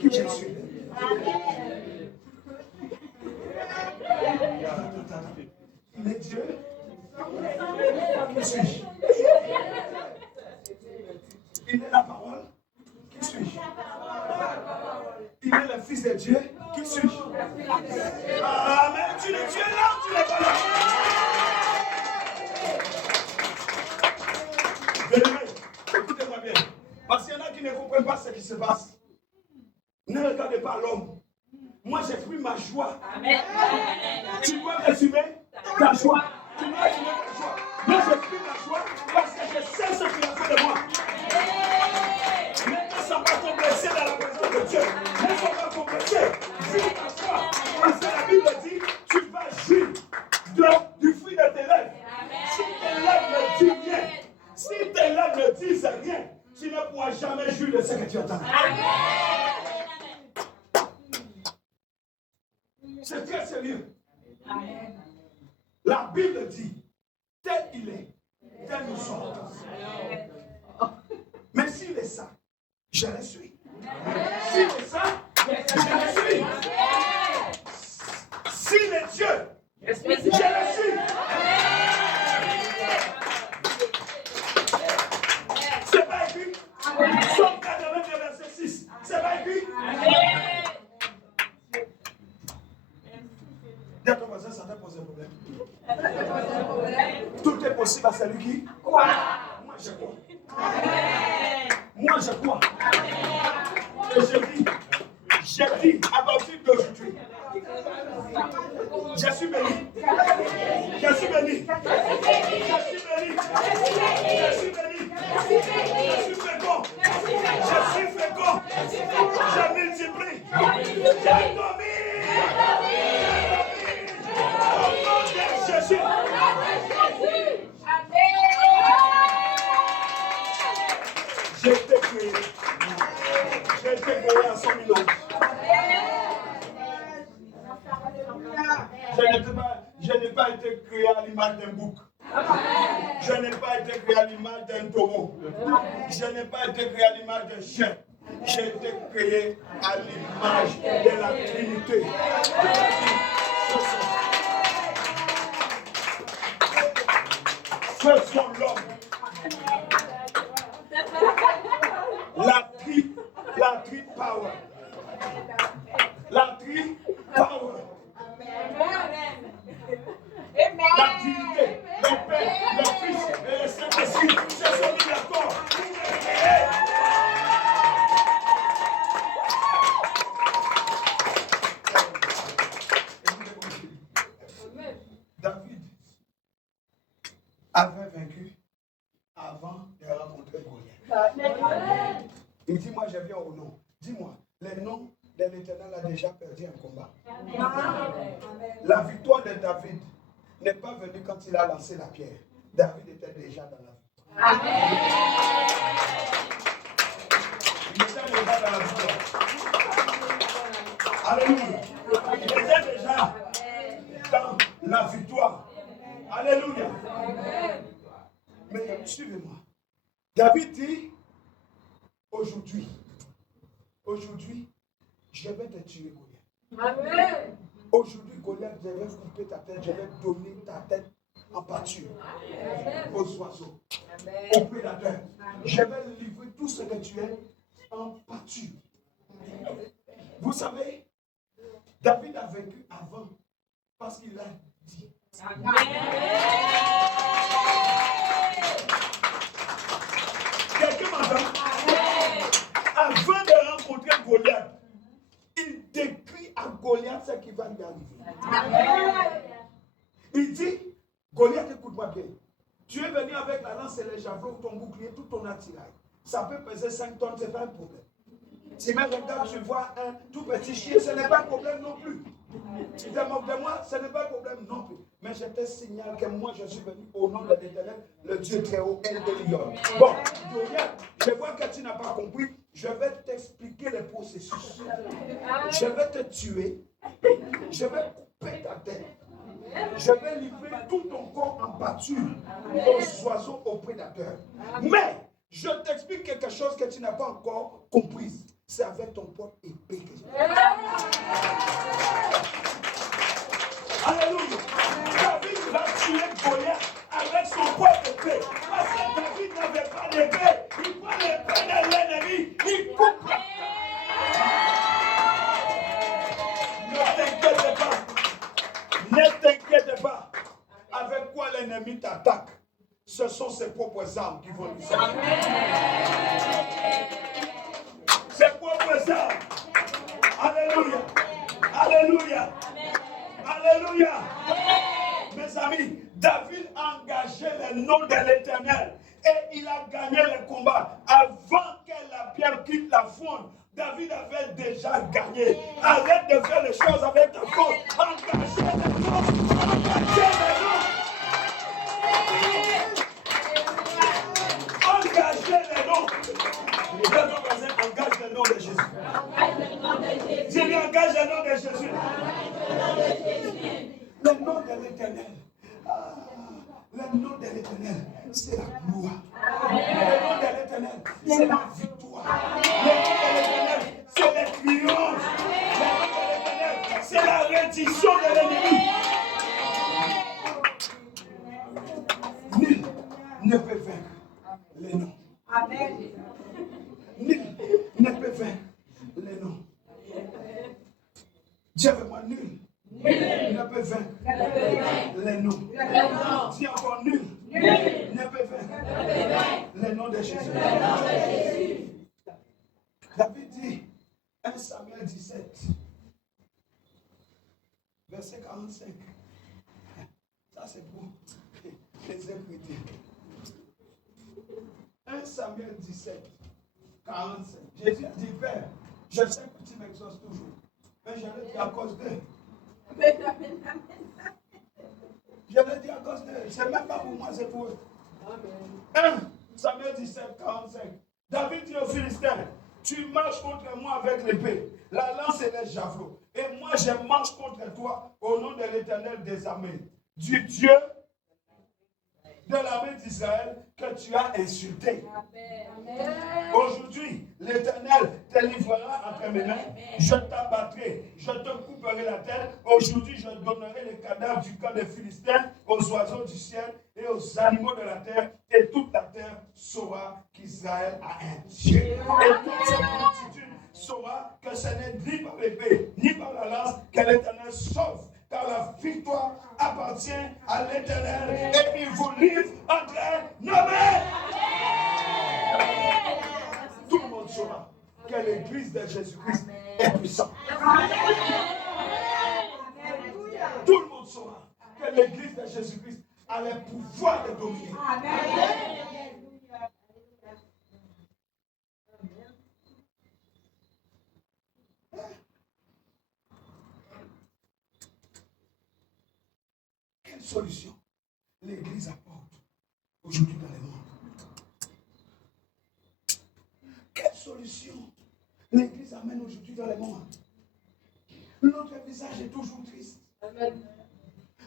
Qui je suis. Il est Dieu. Qui suis-je? Il est la parole. Qui suis-je? Il est le Fils de Dieu. Qui suis-je? Ah, mais tu es là ou tu n'es pas là? Bien-aimé, écoutez-moi bien. Parce qu'il y en a qui ne comprennent pas ce qui se passe. Ne regardez pas l'homme. Moi, j'exprime ma joie. Amen. Tu dois assumer ta joie. Tu dois assumer ta joie. Moi, j'exprime ma joie parce que je sais ce qu'il a fait de moi. Maintenant, ça va complexer dans la présence de Dieu. Mais ça va complexer. Joue ta joie. Parce que la Bible dit, tu vas jouir du fruit de tes lèvres. Si tes lèvres ne disent rien, si tes lèvres ne disent rien, tu ne pourras jamais jouir de ce que tu entends. C'est très sérieux. Amen. La Bible dit, tel il est, tel nous sommes. Mais s'il est ça, je le suis. S'il est ça, je le suis. S'il est Dieu, je le suis. C'est pas écrit. Somme 82, verset 6. C'est pas écrit. Dis à ton voisin, ça t'a posé un problème. Tout est possible à celui qui croit. Moi, je crois. Moi, je crois. Et je dis, à partir d'aujourd'hui, je suis béni. Je suis béni. Je suis béni. Je suis béni. Je suis fécond. Je suis fécond. Je multiplie. Je domine. Au nom de Jésus. J'ai été créé. J'ai été créé à son image. Je n'ai pas été créé à l'image d'un bouc. Je n'ai pas été créé à l'image d'un taureau. Je n'ai pas été créé à l'image d'un chien. J'ai été créé à l'image de la Trinité. Faisons l'homme. La tri-power. La tri-power. La Trinité, le Père, le Fils et le Saint-Esprit se sont mis d'accord. David avait vaincu avant de rencontrer Goliath. Il dit, moi je viens au nom. Dis-moi, le nom de l'Éternel a déjà perdu un combat. La victoire de David n'est pas venue quand il a lancé la pierre. David était déjà dans la victoire. Il était déjà dans la victoire. Alléluia. Il était déjà dans la victoire. Alléluia. Mais suivez-moi. David dit, aujourd'hui, je vais te tuer, Goliath. Amen. Aujourd'hui, Goliath, je vais couper ta tête, je vais donner ta tête en pâture aux oiseaux, aux prédateurs. Je vais livrer tout ce que tu es en pâture. Vous savez, David a vécu avant parce qu'il a dit. Quelqu'un m'entend? Avant de rencontrer Goliath, il décrit à Goliath ce qui va lui arriver. Il dit, Goliath, écoute-moi bien. Tu es venu avec la lance et les javelots, ton bouclier, tout ton attirail. Ça peut peser 5 tonnes, ce n'est pas un problème. Si même regarde, tu vois un tout petit chien, ce n'est pas un problème non plus. Tu te moques de moi, ce n'est pas un problème non plus. Mais je te signale que moi, je suis venu au nom de l'Éternel, le Dieu très haut, El Elyon. Bon, Goliath, je vois que tu n'as pas compris. Je vais t'expliquer le processus. Je vais te tuer. Je vais couper ta tête. Je vais livrer tout ton corps en pâture aux oiseaux, aux prédateurs. Mais, je t'explique quelque chose que tu n'as pas encore compris. C'est avec ton propre épée que je vais. Alléluia. David va tuer Goliath avec son propre épée. Parce que David n'avait pas d'épée. Il prend l'épée de l'ennemi. Il coupe. Ne t'inquiète pas. Ne t'inquiète pas. Avec quoi l'ennemi t'attaque? Ce sont ses propres armes qui vont lui servir. Ses propres armes. Alléluia. Alléluia. Alléluia. Mes amis, David a engagé le nom de l'Éternel et il a gagné le combat. Avant que la pierre quitte la faune, David avait déjà gagné. Arrête de faire les choses avec ta force. Engagez le nom. Engagez le nom. Engagez le nom. Engage le nom de Jésus. Je lui engage le nom de Jésus. Le nom de l'Éternel. Le nom de l'Éternel, c'est la gloire. Le nom de l'Éternel, c'est la victoire. Le nom de l'Éternel, c'est le triomphe. Le nom de l'Éternel, c'est la reddition de l'ennemi. Nul ne peut vaincre les noms. Nul ne peut vaincre les noms. Dis avec moi, nul ne peut vaincre les noms. Dis encore, nul ne peut vaincre les noms de Jésus. David dit, 1 Samuel 17, verset 45. Ça c'est pour les Écritures. 1 Samuel 17, 45. Jésus a dit, Père, je sais que tu m'exauces toujours. Mais je le dis à cause d'eux. Je le dis à cause d'eux. C'est même pas pour moi, c'est pour eux. 1 Samuel 17, 45. David dit aux Philistins, tu marches contre moi avec l'épée, la lance et les javelots. Et moi, je marche contre toi au nom de l'Éternel des armées, du Dieu de l'armée d'Israël que tu as insulté. Aujourd'hui, l'Éternel te livrera entre mes mains. Je t'abattrai, je te couperai la tête. Aujourd'hui, je donnerai les cadavres du camp des Philistins aux oiseaux du ciel et aux animaux de la terre. Et toute la terre saura qu'Israël a un Dieu. Et toute cette multitude saura que ce n'est ni par l'épée, ni par la lance que l'Éternel sauve. Car la victoire appartient à l'Éternel et il vous livre entre nos mains. Tout le monde saura que l'Église de Jésus-Christ est puissante. Tout le monde saura que l'Église de Jésus-Christ a le pouvoir de dominer. Quelle solution l'Église apporte aujourd'hui dans le monde? Quelle solution l'Église amène aujourd'hui dans le monde? Notre visage est toujours triste. Amen.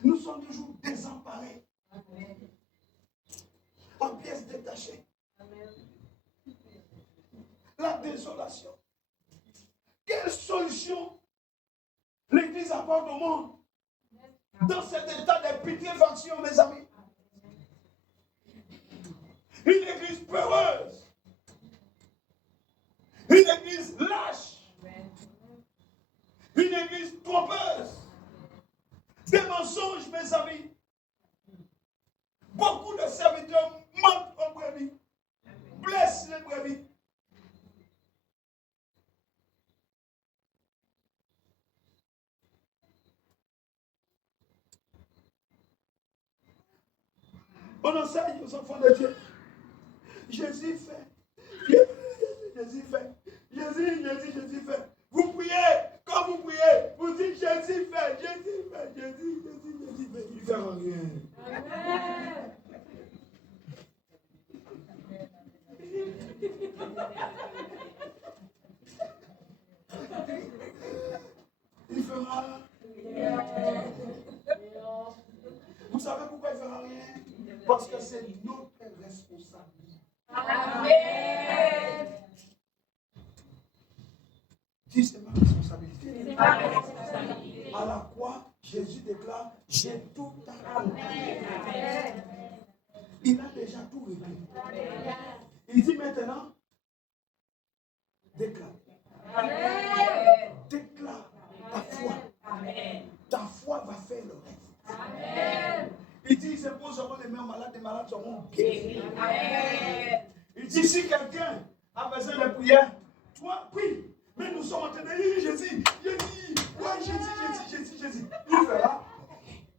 Nous sommes toujours désemparés. Amen. En pièces détachées. Amen. La désolation. Quelle solution l'Église apporte au monde? Dans cet état de putréfaction, mes amis. Une église peureuse. Une Une église trompeuse. Des mensonges, mes amis. Beaucoup de serviteurs mentent aux brebis. Blessent les brebis. On enseigne aux enfants de Dieu. Jésus fait. Jésus fait. Jésus fait. Vous priez. Quand vous priez, vous dites Jésus fait. Jésus fait. Jésus fait. Il ne fait rien. Amen. Il fera rien. Vous savez pourquoi il ne fera rien? Parce que c'est notre responsabilité. Amen. Dis, c'est ma responsabilité. C'est ma responsabilité. À la croix, Jésus déclare, j'ai tout accompli. Amen. Il a déjà tout réglé. Amen. Il dit maintenant, déclare. Amen. Déclare ta foi. Amen. Ta foi va faire le reste. Amen. Il dit, c'est pour seront les mains malades, les malades seront guéris. Amen. Il dit, si quelqu'un a besoin de prière, toi, prie. Mais nous sommes en train de dire, Jésus, ouais, Jésus. Il fera.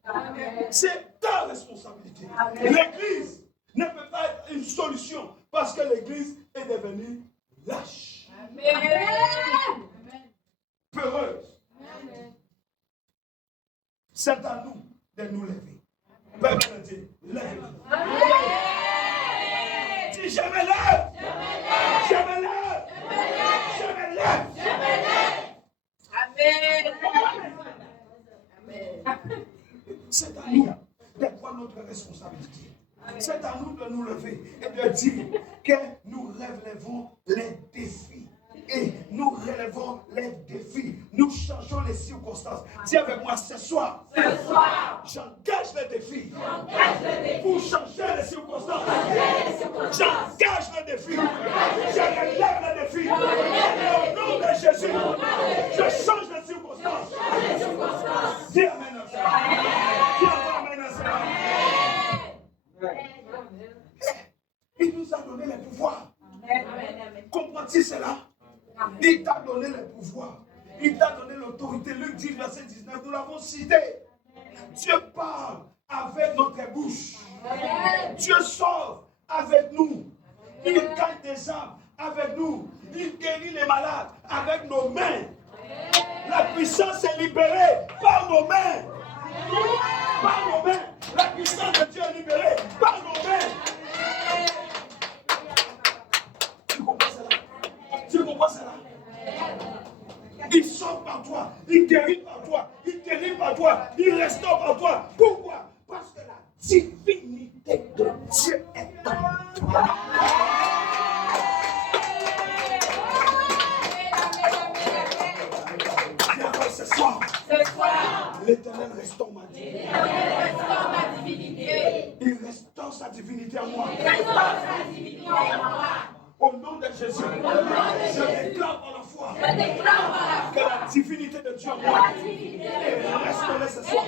Amen. C'est ta responsabilité. Amen. L'église ne peut pas être une solution parce que l'église est devenue lâche, Amen. peureuse. Amen. C'est à nous de nous lever. Père de Dieu, lève. Amen. Dis, je me lève. Je me lève. Je me lève. Amen. C'est à nous de prendre notre responsabilité. C'est à nous de nous lever et de dire que nous relevons les défis. Et nous relevons les défis. Nous changeons les circonstances. Dis avec moi ce soir. J'engage les défis. Pour changer les circonstances. J'engage les défis. Je relève les défis. Au nom de Jésus. Je change les circonstances. Dis amen à ça. Dis encore amen à ça. Il nous a donné les pouvoirs. Comprends-tu cela? Il t'a donné le pouvoir. Il t'a donné l'autorité. Luc 10, verset 19, nous l'avons cité. Dieu parle avec notre bouche. Dieu sauve avec nous. Il gagne des âmes avec nous. Il guérit les malades avec nos mains. La puissance est libérée par nos mains. Par nos mains. La puissance de Dieu est libérée par nos mains. Tu comprends cela? Tu comprends cela? Il sort par toi, il guérit par toi, il guérit par toi, il restaure par toi. Pourquoi? Parce que la divinité de Dieu est en toi. Ce soir, l'Éternel restaure ma divinité. Il restaure sa divinité en moi. Au nom de Jésus, je déclare par la foi que la divinité de Dieu en moi est restaurée ce soir.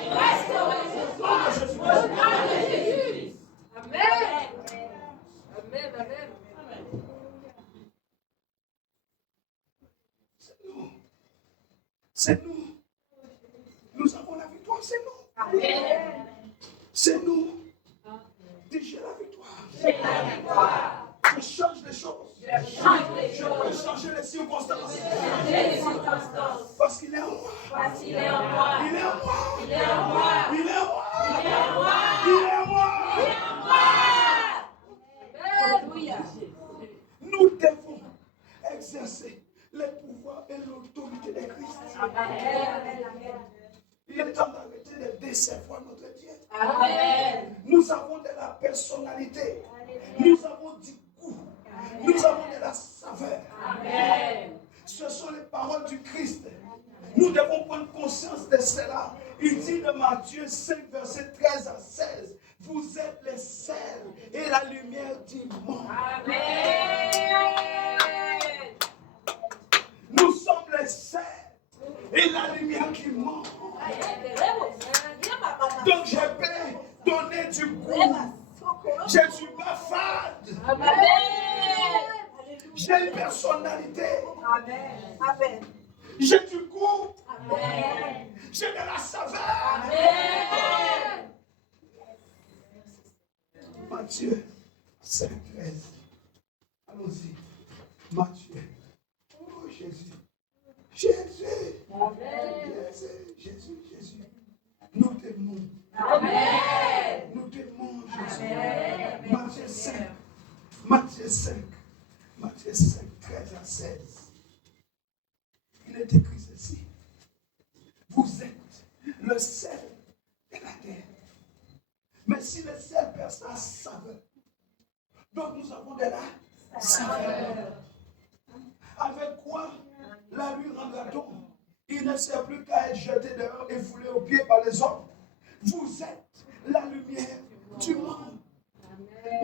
Au nom de Jésus. Amen. Amen. C'est nous. Nous avons la victoire, c'est nous. Amen. C'est nous. Dis, j'ai la victoire. Je change les choses. Je peux changer les circonstances. Parce qu'il est en moi. Il est en moi. Nous devons exercer les pouvoirs et l'autorité de Christ. Il est temps d'arrêter de décevoir notre Dieu. Nous avons de la personnalité. Nous avons du goût. Nous avons de la saveur. Ce sont les paroles du Christ. Nous devons prendre conscience de cela. Il dit de Matthieu 5, verset 13 à 16. Vous êtes les sels et la lumière du monde. Nous sommes les sels et la lumière qui monte. Donc je peux donner du goût. Je ne suis pas fade. J'ai une personnalité. J'ai du goût. J'ai de la saveur. Matthieu 5, 13. Allons-y. Matthieu. Oh Jésus. Jésus. Jésus. Nous t'aimons. Nous t'aimons, Jésus. Matthieu 5, 13 à 16. Il est écrit ceci. Vous êtes le sel de la terre. Mais si le sel perd sa saveur, donc nous avons de la saveur. Avec quoi la lui rendra-t-on? Il ne sert plus qu'à être jeté dehors et foulé aux pieds par les hommes. Vous êtes la lumière du monde.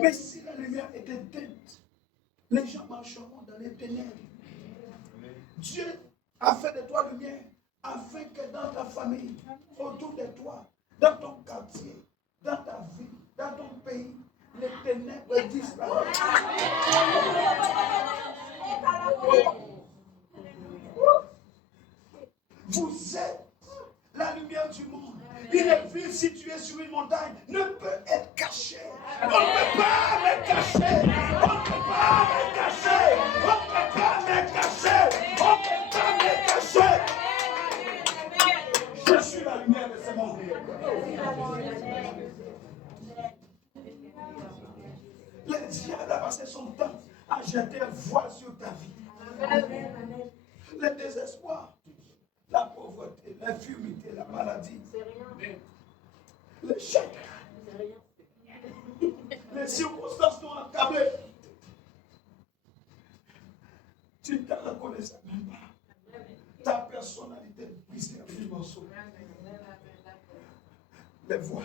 Mais si la lumière est éteinte, les gens marcheront dans les ténèbres. Dieu a fait de toi lumière afin que dans ta famille, autour de toi, dans ton quartier, dans ta vie, dans ton pays, les ténèbres disparaissent. Vous êtes la lumière du monde. Une ville située sur une montagne ne peut être cachée. On ne peut pas me cacher. On ne peut pas me cacher. On ne peut pas me cacher. On ne peut pas me cacher. Je suis la lumière de ce monde. Le diable a passé son temps à jeter un voile sur ta vie. Le désespoir, la pauvreté, l'infirmité, la maladie, le chèque, les circonstances t'ont accablé. Tu ne te reconnaissais même pas. Ta personnalité brisée en mille morceaux. Les voix,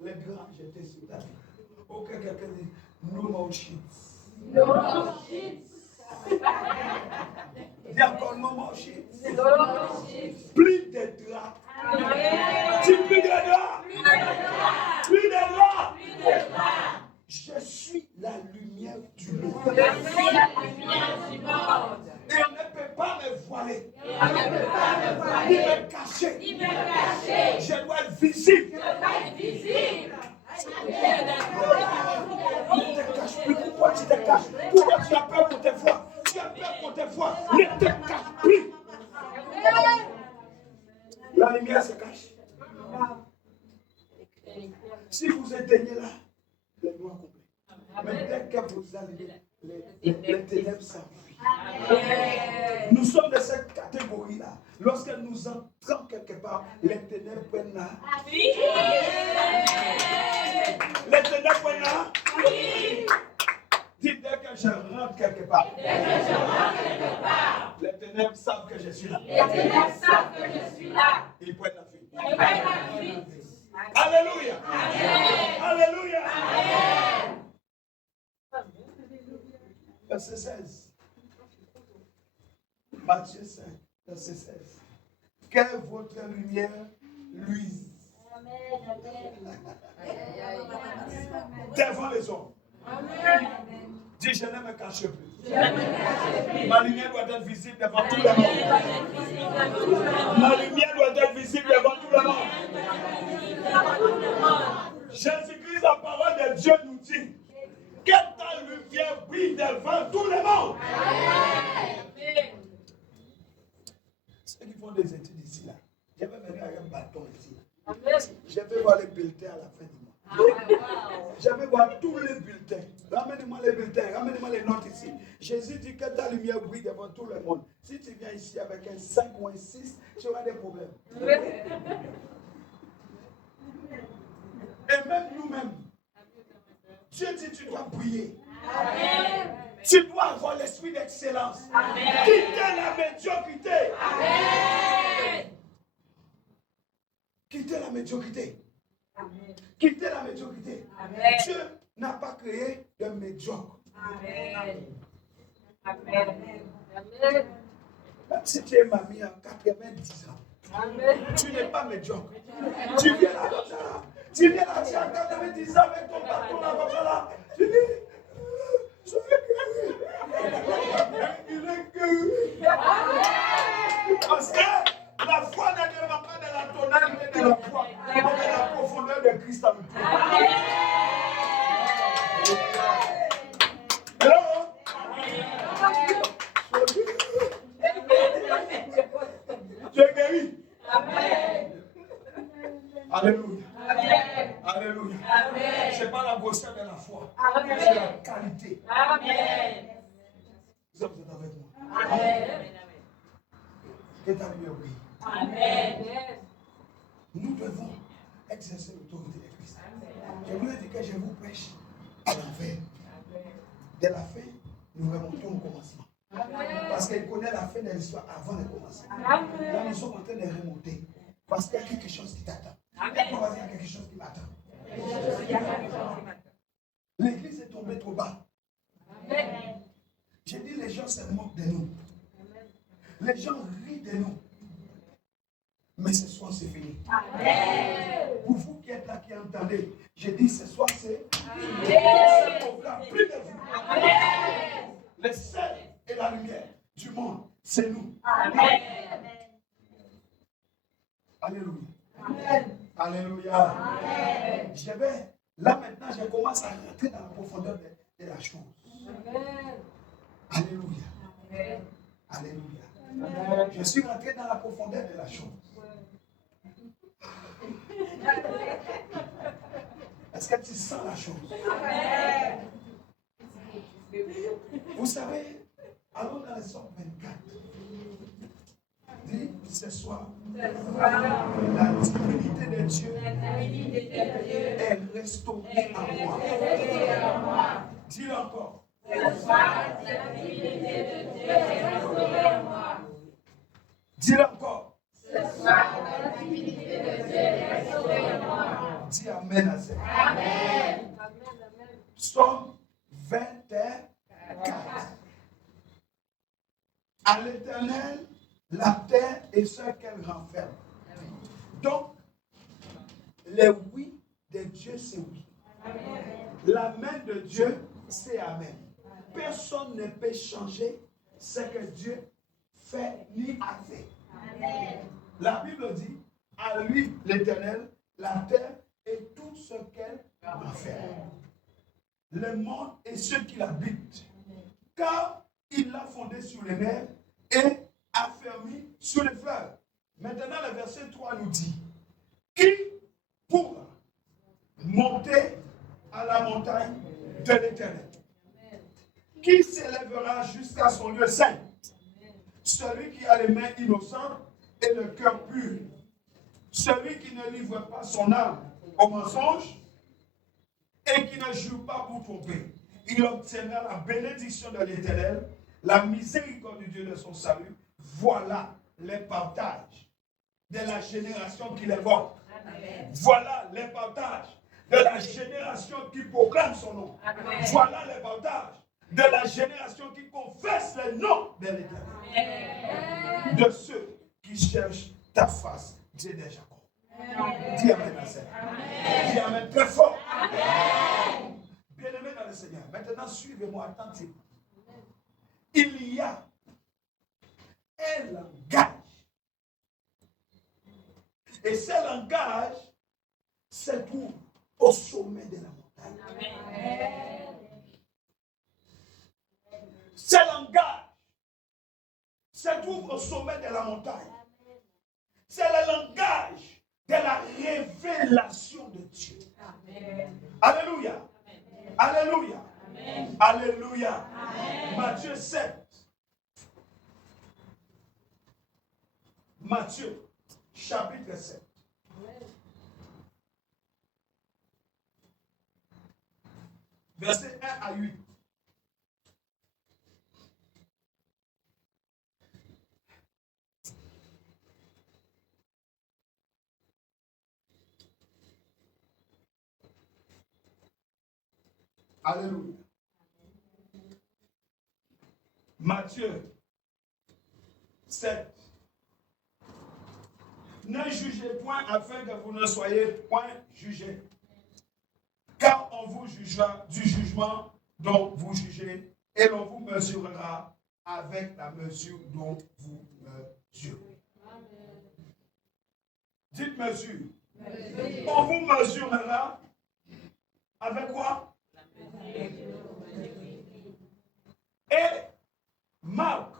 les grands jetés sur ta vie. Ok, quelqu'un dit, no more cheats. No more cheats. Dis encore no more cheats. No more cheats. Plus de draps. Dis plus de draps. Plus de draps. Je suis la lumière du monde. Je suis la lumière du monde. Et on ne peut pas me voiler. On ne peut pas me voiler. Ni me cacher. Ni me cacher. Je dois être visible. Je dois être visible. Ne te cache plus. Pourquoi tu te caches? Pourquoi tu as peur pour tes voix? Tu as peur pour tes voix. Ne te cache plus. La lumière se cache. Si vous éteignez là, les noix complètes. Mais dès que vous allumez, les ténèbres s'enfuient. Nous sommes de cette catégorie-là. Lorsque nous entrons quelque part, les ténèbres prennent là. Les ténèbres prennent là. Dis dès que je rentre quelque part. Les ténèbres savent que je suis là. Ils prennent la fuite. Alléluia. Alléluia. Verset 16. Matthieu 5, verset 16. Que votre lumière luise devant les hommes. Dis, je ne me cache plus. Ma lumière doit être visible devant tout le monde. Ma lumière doit être visible devant tout le monde. Jésus-Christ, la parole de Dieu nous dit que ta lumière brille devant tout le monde. Ceux qui font des études ici, là, je vais venir avec un bâton ici. Je vais voir les bulletins à la fin du mois. Je vais voir tous les bulletins. Ramenez-moi les bulletins, ramenez-moi les notes ici. Jésus dit que ta lumière brille devant tout le monde. Si tu viens ici avec un 5 ou un 6, tu auras des problèmes. Et même nous-mêmes, Dieu dit tu dois briller. Tu dois avoir l'esprit d'excellence. Quitter la médiocrité. Quitter la médiocrité. Quitter la médiocrité. Dieu n'a pas créé de médiocre. Même si tu es mamie à 90 ans, tu n'es pas médiocre. Tu viens là comme ça. Tu viens là, tu as 90 ans avec ton bâton là comme ça là. Tu dis, je vais guérir. Il est guéri. Parce que la foi ne dépend pas de la tonalité de la foi, mais de la profondeur de Christ en nous. Hello? Tu es guéri. Alléluia. Alléluia. Ce n'est pas la grosseur de la foi, c'est la qualité. Vous êtes avec moi. Que ta lumière brille. Amen. Nous devons exercer l'autorité de Christ. Je voulais dire que je vous prêche à l'envers. De la fin, nous remontons au commencement. Parce qu'il connaît la fin de l'histoire avant le commencement. Là, nous sommes en train de remonter. Parce qu'il y a quelque chose qui t'attend. Il y a quelque chose qui m'attend. L'église est tombée trop bas. J'ai dit, les gens se moquent de nous. Les gens rient de nous. Mais ce soir, c'est fini. Pour vous qui êtes là, qui entendez, j'ai dit, ce soir, c'est fini. Plus de vous. Le sel et la lumière du monde, c'est nous. Amen. Alléluia. Amen. Alléluia. Amen. Je vais, là maintenant, je commence à rentrer dans la profondeur de la chose. Amen. Alléluia. Amen. Alléluia. Amen. Je suis rentré dans la profondeur de la chose. Est-ce que tu sens la chose? Amen. Vous savez, allons dans le Somme 24. Dis ce soir, la divinité de Dieu est restaurée en moi. Dis-le encore. Ce soir, la divinité de Dieu est restaurée en moi. Dis-le encore. Ce soir, la divinité de Dieu est restaurée en moi. Dis Amen à ça. Amen. Psaume 24. À l'Éternel, la terre et ce qu'elle renferme. Donc, le oui de Dieu, c'est oui. Amen. La main de Dieu, c'est Amen. Personne ne peut changer ce que Dieu fait ni a fait. Amen. La Bible dit, à lui, l'Éternel, la terre et tout ce qu'elle renferme. Le monde et ceux qui l'habitent. Car il l'a fondé sur les mers et affermi sur les fleuves. Maintenant, le verset 3 nous dit, qui pourra monter à la montagne de l'Éternel? Qui s'élèvera jusqu'à son lieu saint? Celui qui a les mains innocentes et le cœur pur. Celui qui ne livre pas son âme au mensonge et qui ne joue pas pour tromper. Il obtiendra la bénédiction de l'Éternel, la miséricorde du Dieu de son salut. Voilà les partages de la génération qui les vote. Voilà les partages de la génération qui proclame son nom. Amen. Voilà les partages de la génération qui confesse le nom de l'Éternel. De ceux qui cherchent ta face, Dieu de Jacob. Dis Amen à ça. Dis Amen très fort. Amen. Bien-aimé dans le Seigneur, maintenant suivez-moi attentivement. Il y a un langage. Et ce langage se trouve au sommet de la montagne. Amen. Ce langage se trouve au sommet de la montagne. C'est le langage de la révélation de Dieu. Amen. Alléluia. Amen. Alléluia. Amen. Alléluia. Amen. Matthieu 7. Matthieu, chapitre 7. Verset 1 à 8. Alléluia. Matthieu 7. Ne jugez point afin que vous ne soyez point jugés. Car on vous jugera du jugement dont vous jugez et l'on vous mesurera avec la mesure dont vous mesurez. Dites mesure. On vous mesurera avec quoi? Et Marc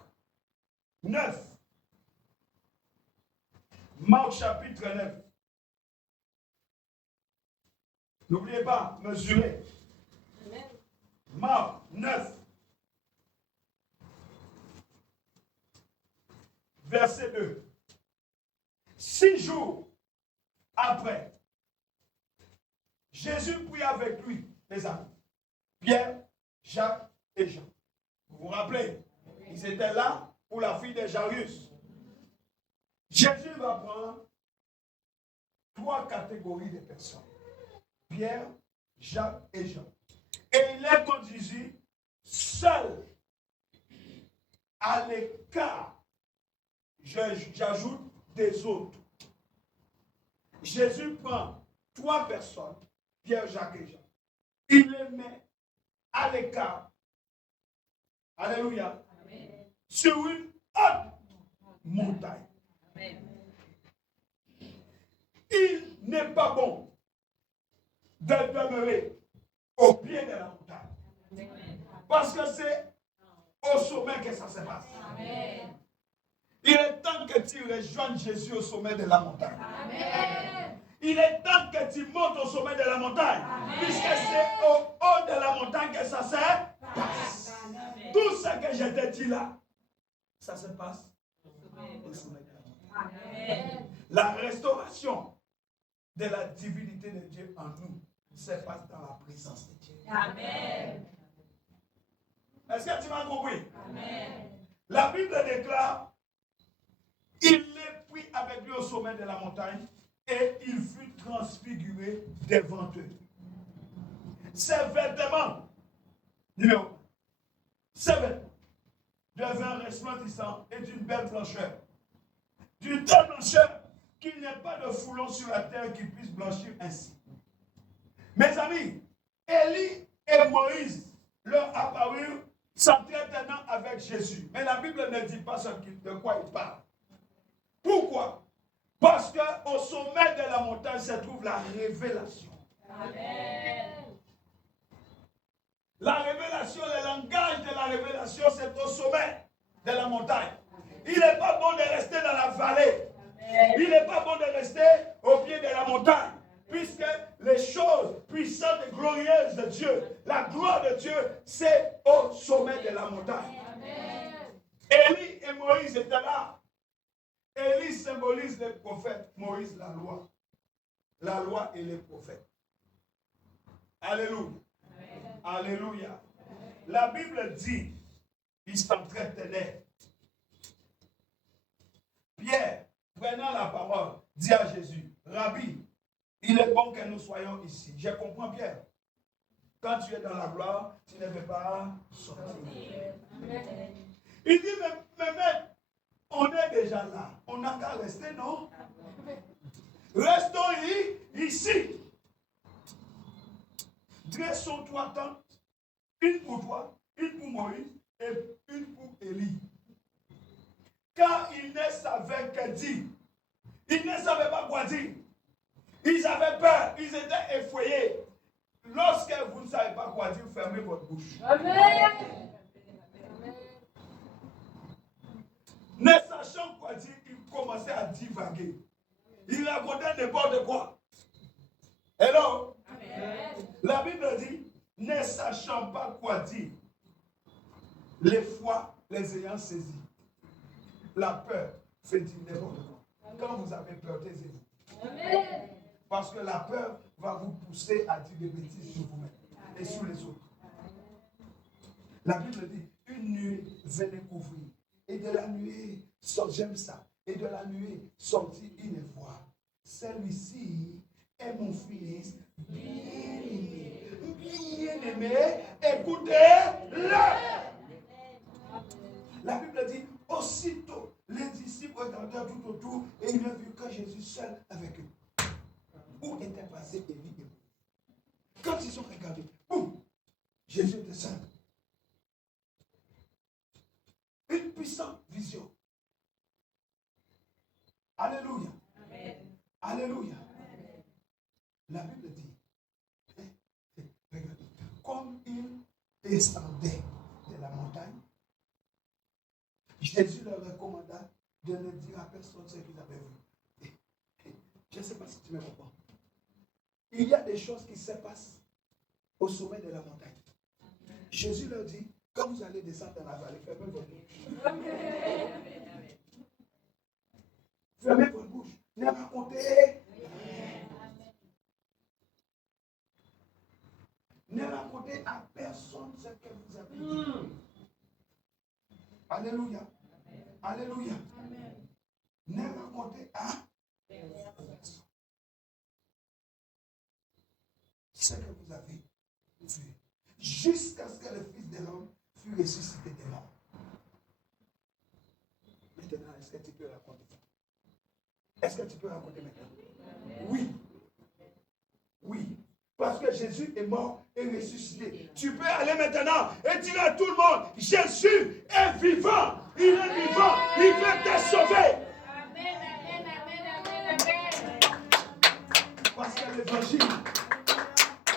9. Marc chapitre 9. N'oubliez pas, mesurer. Marc 9. Verset 2. 6 jours après, Jésus prit avec lui, les amis, Pierre, Jacques et Jean. Vous vous rappelez? Ils étaient là pour la fille de Jairus. Jésus va prendre 3 catégories de personnes. Pierre, Jacques et Jean. Et il les conduisit seuls à l'écart. J'ajoute des autres. Jésus prend 3 personnes, Pierre, Jacques et Jean. Il les met à l'écart. Alléluia. Amen. Sur une haute montagne. Amen. Il n'est pas bon de demeurer au pied de la montagne. Amen. Parce que c'est au sommet que ça se passe. Amen. Il est temps que tu rejoignes Jésus au sommet de la montagne. Amen. Il est temps que tu montes au sommet de la montagne. Amen. Puisque c'est au haut de la montagne que ça se passe. Amen. Tout ce que je te dis là, ça se passe au sommet de la montagne. Amen. La restauration de la divinité de Dieu en nous se passe dans la présence de Dieu. Amen. Est-ce que tu m'as compris? Amen. La Bible déclare, il les prit avec lui au sommet de la montagne et il fut transfiguré devant eux. Ses vêtements, numéro 1, ses vêtements devinrent resplendissants et d'une belle blancheur. D'une telle blancheur qu'il n'y ait pas de foulon sur la terre qui puisse blanchir ainsi. Mes amis, Élie et Moïse leur apparurent s'entretenant avec Jésus. Mais la Bible ne dit pas de quoi il parle. Pourquoi? Parce qu'au sommet de la montagne se trouve la révélation. Amen. La révélation, le langage de la révélation, c'est au sommet de la montagne. Il n'est pas bon de rester dans la vallée. Amen. Il n'est pas bon de rester au pied de la montagne. Puisque les choses puissantes et glorieuses de Dieu, la gloire de Dieu, c'est au sommet de la montagne. Amen. Élie et Moïse étaient là. Élie symbolise les prophètes, Moïse la loi. La loi et les prophètes. Alléluia. Amen. Alléluia. Amen. La Bible dit, ils s'entretenaient. Pierre, prenant la parole, dit à Jésus, Rabbi, il est bon que nous soyons ici. Je comprends, Pierre. Quand tu es dans la gloire, tu ne veux pas sortir. Amen. Il dit, mais maître, on est déjà là. On n'a qu'à rester, non? Restons ici. Dressons 3 tentes. Une pour toi, une pour Moïse et une pour Élie. Car ils ne savaient que dire. Ils ne savaient pas quoi dire. Ils avaient peur. Ils étaient effrayés. Lorsque vous ne savez pas quoi dire, fermez votre bouche. Amen. Ne sachant quoi dire, il commençait à divaguer. Il racontait n'importe quoi. Hello? Amen. La Bible dit, ne sachant pas quoi dire, les fois les ayant saisis. La peur fait dire n'importe quoi. Quand vous avez peur, taisez-vous. Amen. Parce que la peur va vous pousser à dire des bêtises sur vous-même et sur les autres. La Bible dit, une nuée venait couvrir. Et de la nuée, j'aime ça. Et de la nuée sortit une voix. Celui-ci est mon fils bien-aimé. Bien-aimé, écoutez-le. La Bible dit, aussitôt les regardèrent tout autour et ils ne virent que Jésus seul avec eux. Où était passé Élie et Moïse? Quand ils ont regardé, boum, Jésus était seul. Une puissante vision. Alléluia. Amen. Alléluia. Amen. La Bible dit, regardez, comme ils descendaient de la montagne, Jésus leur recommanda de ne dire à personne ce qu'ils avaient vu. Je ne sais pas si tu me comprends. Il y a des choses qui se passent au sommet de la montagne. Jésus leur dit, quand vous allez descendre dans la vallée, fermez votre bouche. Fermez votre bouche. Ne racontez. Ne racontez à personne ce que vous avez dit. Alléluia. Alléluia. Ne racontez à personne ce que vous avez vu. Jusqu'à ce que le Fils de l'homme fût ressuscité des morts. Maintenant, est-ce que tu peux raconter ça? Est-ce que tu peux raconter maintenant? Oui. Oui. Parce que Jésus est mort et ressuscité. Tu peux aller maintenant et dire à tout le monde, Jésus est vivant. Il est vivant. Il veut te sauver. Amen, amen, amen, amen, amen. Parce que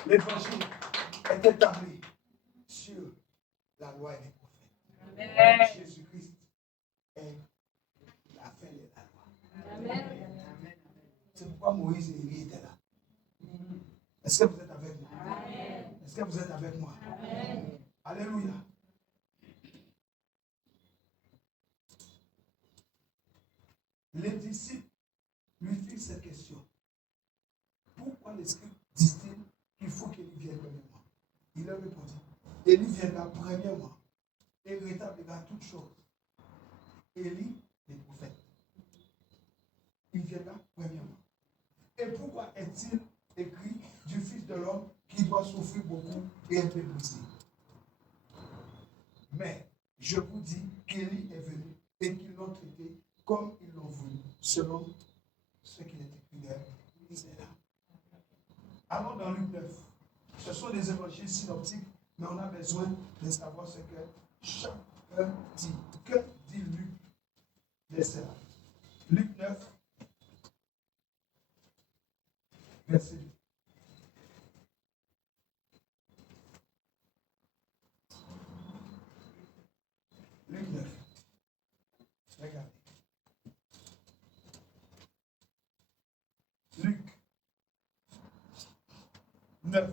l'évangile est établi sur la loi et les prophètes. Amen. Jésus-Christ est la fin de la loi. Amen. C'est pourquoi Moïse et Élie étaient là. Est-ce que vous êtes avec moi? Amen. Est-ce que vous êtes avec moi? Amen. Alléluia. Les disciples lui firent cette question. Pourquoi les scribes disent-ils qu'il faut qu'Élie vienne premièrement? Il leur répondit, Élie viendra premièrement et rétablira toutes choses. Élie, les prophètes. Il viendra premièrement. Et pourquoi est-il écrit du Fils de l'homme qui doit souffrir beaucoup et être brisé? Mais je vous dis qu'Élie est venu et qu'ils l'ont traité comme ils l'ont voulu, selon ce qu'il est écrit là. Allons dans Luc 9. Ce sont des évangiles synoptiques, mais on a besoin de savoir ce que chacun dit. Que dit Luc de cela? Luc 9, verset 2. Luc 9. Regardez. Luc 9,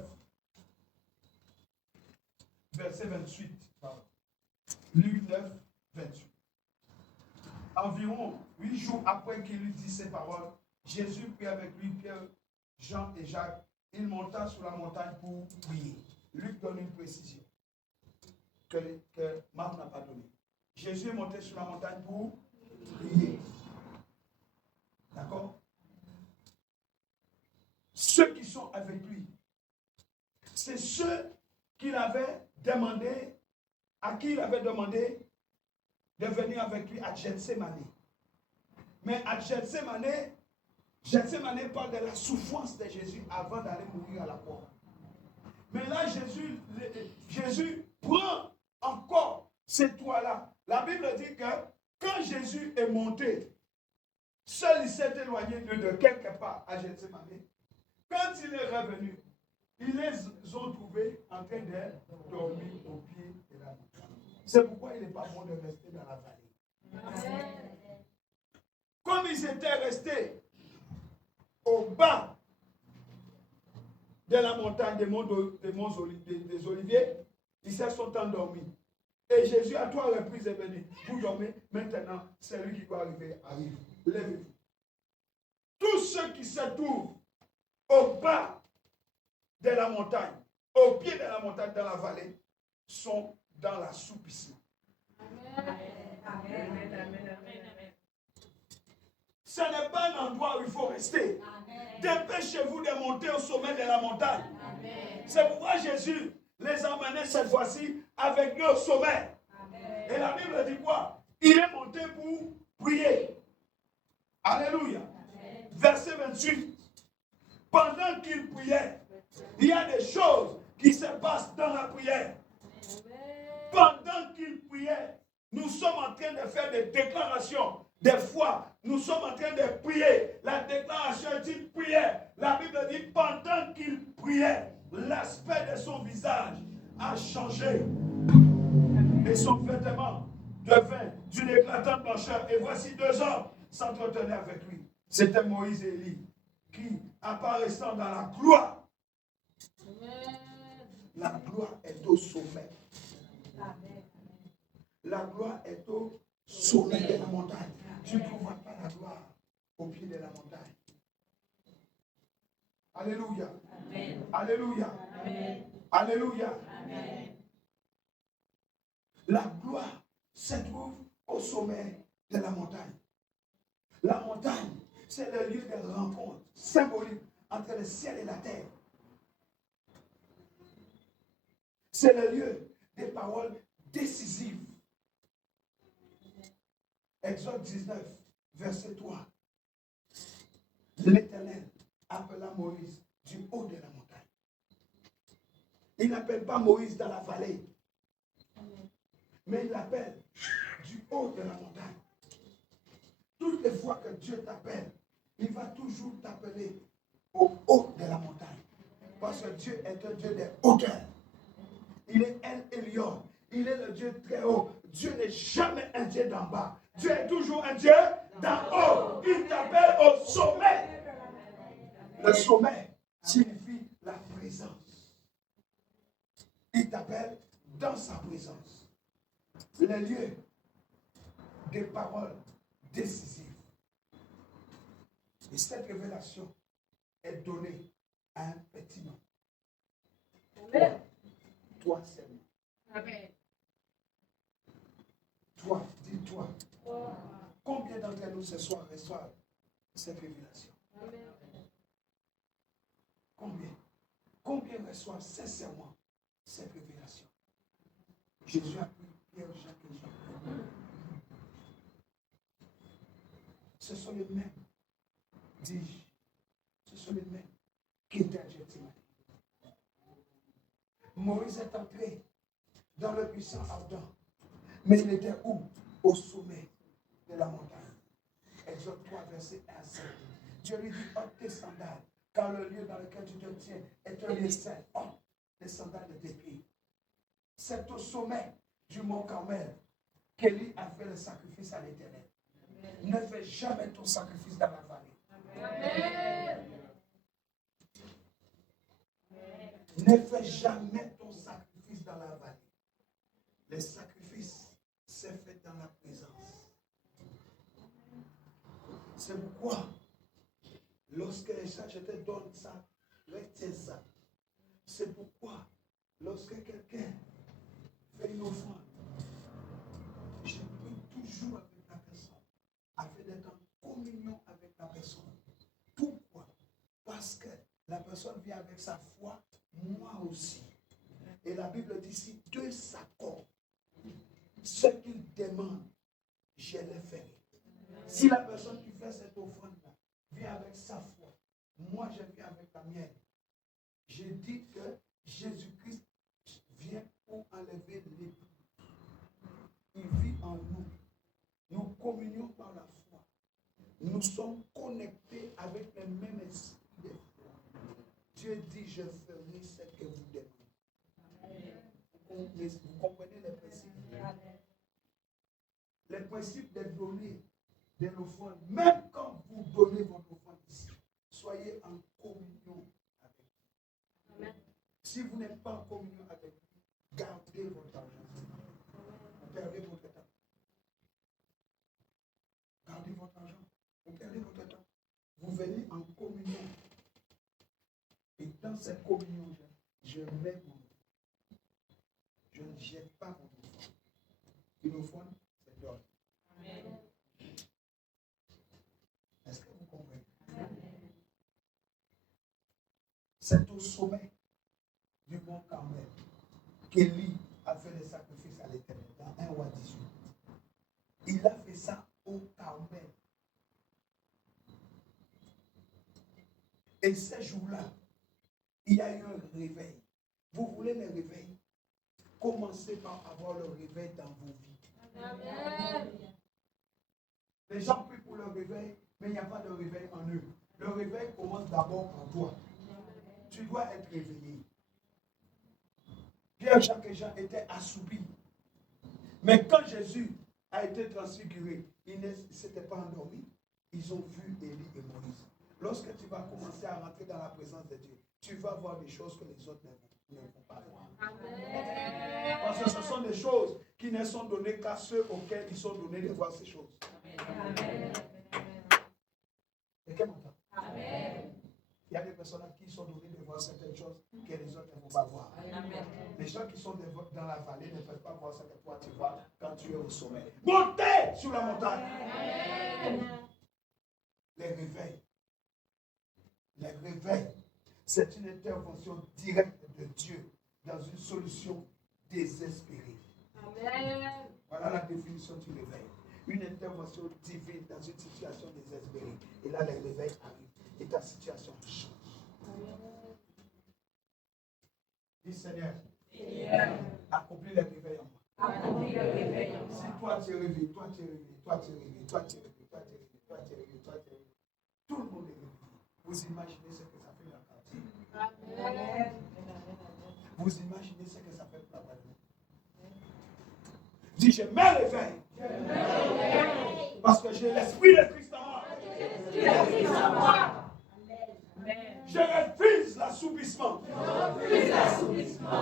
verset 28. Pardon. Luc 9, 28. Environ 8 jours après qu'il eut dit ces paroles, Jésus prit avec lui Pierre, Jean et Jacques. Il monta sur la montagne pour prier. Luc donne une précision que Marc n'a pas donnée. Jésus est monté sur la montagne pour prier. D'accord? Ceux qui sont avec lui, c'est ceux qu'il avait demandé, à qui il avait demandé de venir avec lui à Gethsémani. Mais à Gethsémani parle de la souffrance de Jésus avant d'aller mourir à la croix. Mais là, Jésus prend encore ces toits-là. La Bible dit que quand Jésus est monté, seul il s'est éloigné de quelque part à Gethsémani. Quand il est revenu, ils les ont trouvés en train de dormir au pied de la montagne. C'est pourquoi il n'est pas bon de rester dans la vallée. Amen. Comme ils étaient restés au bas de la montagne des Oliviers, ils se sont endormis. Et Jésus à 3 reprises est venu. Vous dormez, maintenant, c'est lui qui doit arriver. Arrive. Levez-vous. Tous ceux qui se trouvent au bas de la montagne, au pied de la montagne, dans la vallée, sont dans l'assoupissement. Ce n'est pas un endroit où il faut rester. Dépêchez-vous de monter au sommet de la montagne. C'est pourquoi Jésus les a emmenés cette fois-ci avec lui au sommet. Et la Bible dit quoi? Il est monté pour prier. Alléluia. Verset 28. Pendant qu'il priait, il y a des choses qui se passent dans la prière. Pendant qu'il priait, nous sommes en train de faire des déclarations. Des fois, nous sommes en train de prier. La déclaration est une prière. La Bible dit, pendant qu'il priait, l'aspect de son visage a changé. Et son vêtement devint d'une éclatante blancheur. Et voici 2 hommes s'entretenaient avec lui. C'était Moïse et Élie, qui, apparaissant dans la gloire, la gloire est au sommet. La gloire est au sommet de la montagne. Tu ne trouveras pas la gloire au pied de la montagne. Alléluia. Amen. Alléluia. Amen. Alléluia. Amen. La gloire se trouve au sommet de la montagne. La montagne, c'est le lieu de rencontre symbolique entre le ciel et la terre. C'est le lieu des paroles décisives. Exode 19, verset 3. L'Éternel appela Moïse du haut de la montagne. Il n'appelle pas Moïse dans la vallée, mais il l'appelle du haut de la montagne. Toutes les fois que Dieu t'appelle, il va toujours t'appeler au haut de la montagne. Parce que Dieu est un Dieu de hauteur. Il est El Elyon. Il est le Dieu très haut. Dieu n'est jamais un Dieu d'en bas. Dieu est toujours un Dieu d'en haut. Il t'appelle au sommet. Le sommet signifie la présence. Il t'appelle dans sa présence. Le lieu des paroles décisives. Et cette révélation est donnée à un petit nom. Toi seulement. Amen. Toi, dis-toi. Combien d'entre nous ce soir reçoivent cette révélation? Amen. Combien reçoivent sincèrement cette révélation? Jésus a pris Pierre, Jacques et Jean. Ce sont les mêmes, dis-je, ce sont les mêmes qui étaient à Gethsémani. Moïse est entré dans le puissant ardent, mais il était où? Au sommet de la montagne. Exode 3, verset 1 à 7. Dieu lui dit, ôte tes sandales, car le lieu dans lequel tu te tiens est un lieu saint. Ôte les sandales de tes pieds. C'est au sommet du mont Carmel qu'Élie a fait le sacrifice à l'Éternel. Ne fais jamais ton sacrifice dans la vallée. Amen. Ne fais jamais ton sacrifice dans la vallée. Le sacrifice s'est fait dans la présence. C'est pourquoi, lorsque je te donne ça, retiens ça. C'est pourquoi, lorsque quelqu'un fait une offrande, je prie toujours avec la personne, afin d'être en communion avec la personne. Pourquoi? Parce que la personne vient avec sa foi, moi aussi. Et la Bible dit, si deux s'accordent, ce qu'ils demandent, je le ferai. Si la personne qui fait cette offrande-là vient avec sa foi, moi je viens avec la mienne. Je dis que Jésus-Christ vient pour enlever l'épée. Il vit en nous. Nous communions par la foi. Nous sommes connectés avec le même esprit de foi. Dieu dit, je ferai ce que vous demandez. Vous comprenez les principes? Les principes de donner de l'offrande, même quand vous donnez votre offrande ici, soyez en communion avec lui. Amen. Si vous n'êtes pas en communion avec lui, gardez votre argent. Vous perdez votre temps. Gardez votre argent. Vous perdez votre temps. Vous venez en communion. Et dans cette communion, je mets mon offrande. Je ne jette pas mon offrande. Une offrande, c'est d'or. Amen. Est-ce que vous comprenez? Amen. C'est au sommet du mont Carmel qu'Élie a fait les sacrifices à l'Éternel dans 1 roi 18. Il a fait ça au Carmel. Et ces jours-là, il y a eu un réveil. Vous voulez le réveil? Commencez par avoir le réveil dans vos vies. Amen. Les gens prient pour le réveil, mais il n'y a pas de réveil en eux. Le réveil commence d'abord en toi. Tu dois être réveillé. Pierre, Jacques et Jean étaient assoupis. Mais quand Jésus a été transfiguré, ils ne s'étaient pas endormis. Ils ont vu Élie et Moïse. Lorsque tu vas commencer à rentrer dans la présence de Dieu, tu vas voir des choses que les autres ne vont pas voir. Amen. Parce que ce sont des choses qui ne sont données qu'à ceux auxquels ils sont donnés de voir ces choses. Amen. Et quel montant? Amen. Il y a des personnes qui sont données de voir certaines choses que les autres ne vont pas voir. Amen. Les gens qui sont dans la vallée ne peuvent pas voir ce que toi tu vois quand tu es au sommet. Montez sur la montagne. Amen. Les réveils. Les réveils, c'est une intervention directe de Dieu dans une solution désespérée. Amen. Voilà la définition du réveil. Une intervention divine dans une situation désespérée. Et là, les réveils arrivent et ta situation change. Dis Seigneur, accomplis les réveils en moi. Accomplis le réveil en moi. Si toi tu es réveillé, toi tu es réveillé, toi tu es réveillé, toi tu es réveillé, toi tu es réveillé, toi tu es réveillé, toi tu es réveillé. Tout le monde est réveillé. Vous imaginez ce que ça fait dans le quartier. Amen. Vous imaginez ce que ça fait pour la Guadeloupe. Dis, je mets l'éveil. Parce que j'ai l'esprit de Christ en moi. Je refuse l'assoupissement.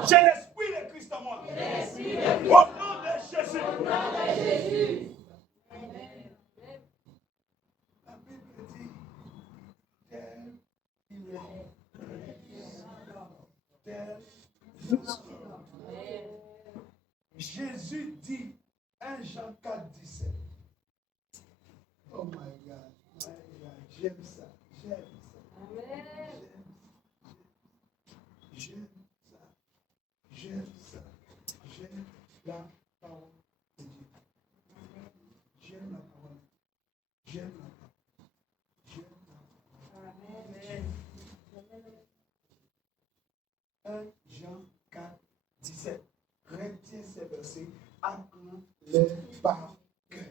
J'ai l'esprit de Christ en moi. Au nom de Jésus. La Bible dit, tel il est, tel nous sommes. Jésus dit, 1 Jean 4, 17. Oh my God, j'aime ça, j'aime ça. Amen. J'aime ça, j'aime ça, j'aime la parole de Dieu. J'aime la parole, j'aime la parole, j'aime la parole. Amen. 1 Jean 4, 17. Retiens ces versets, apprends-les par cœur.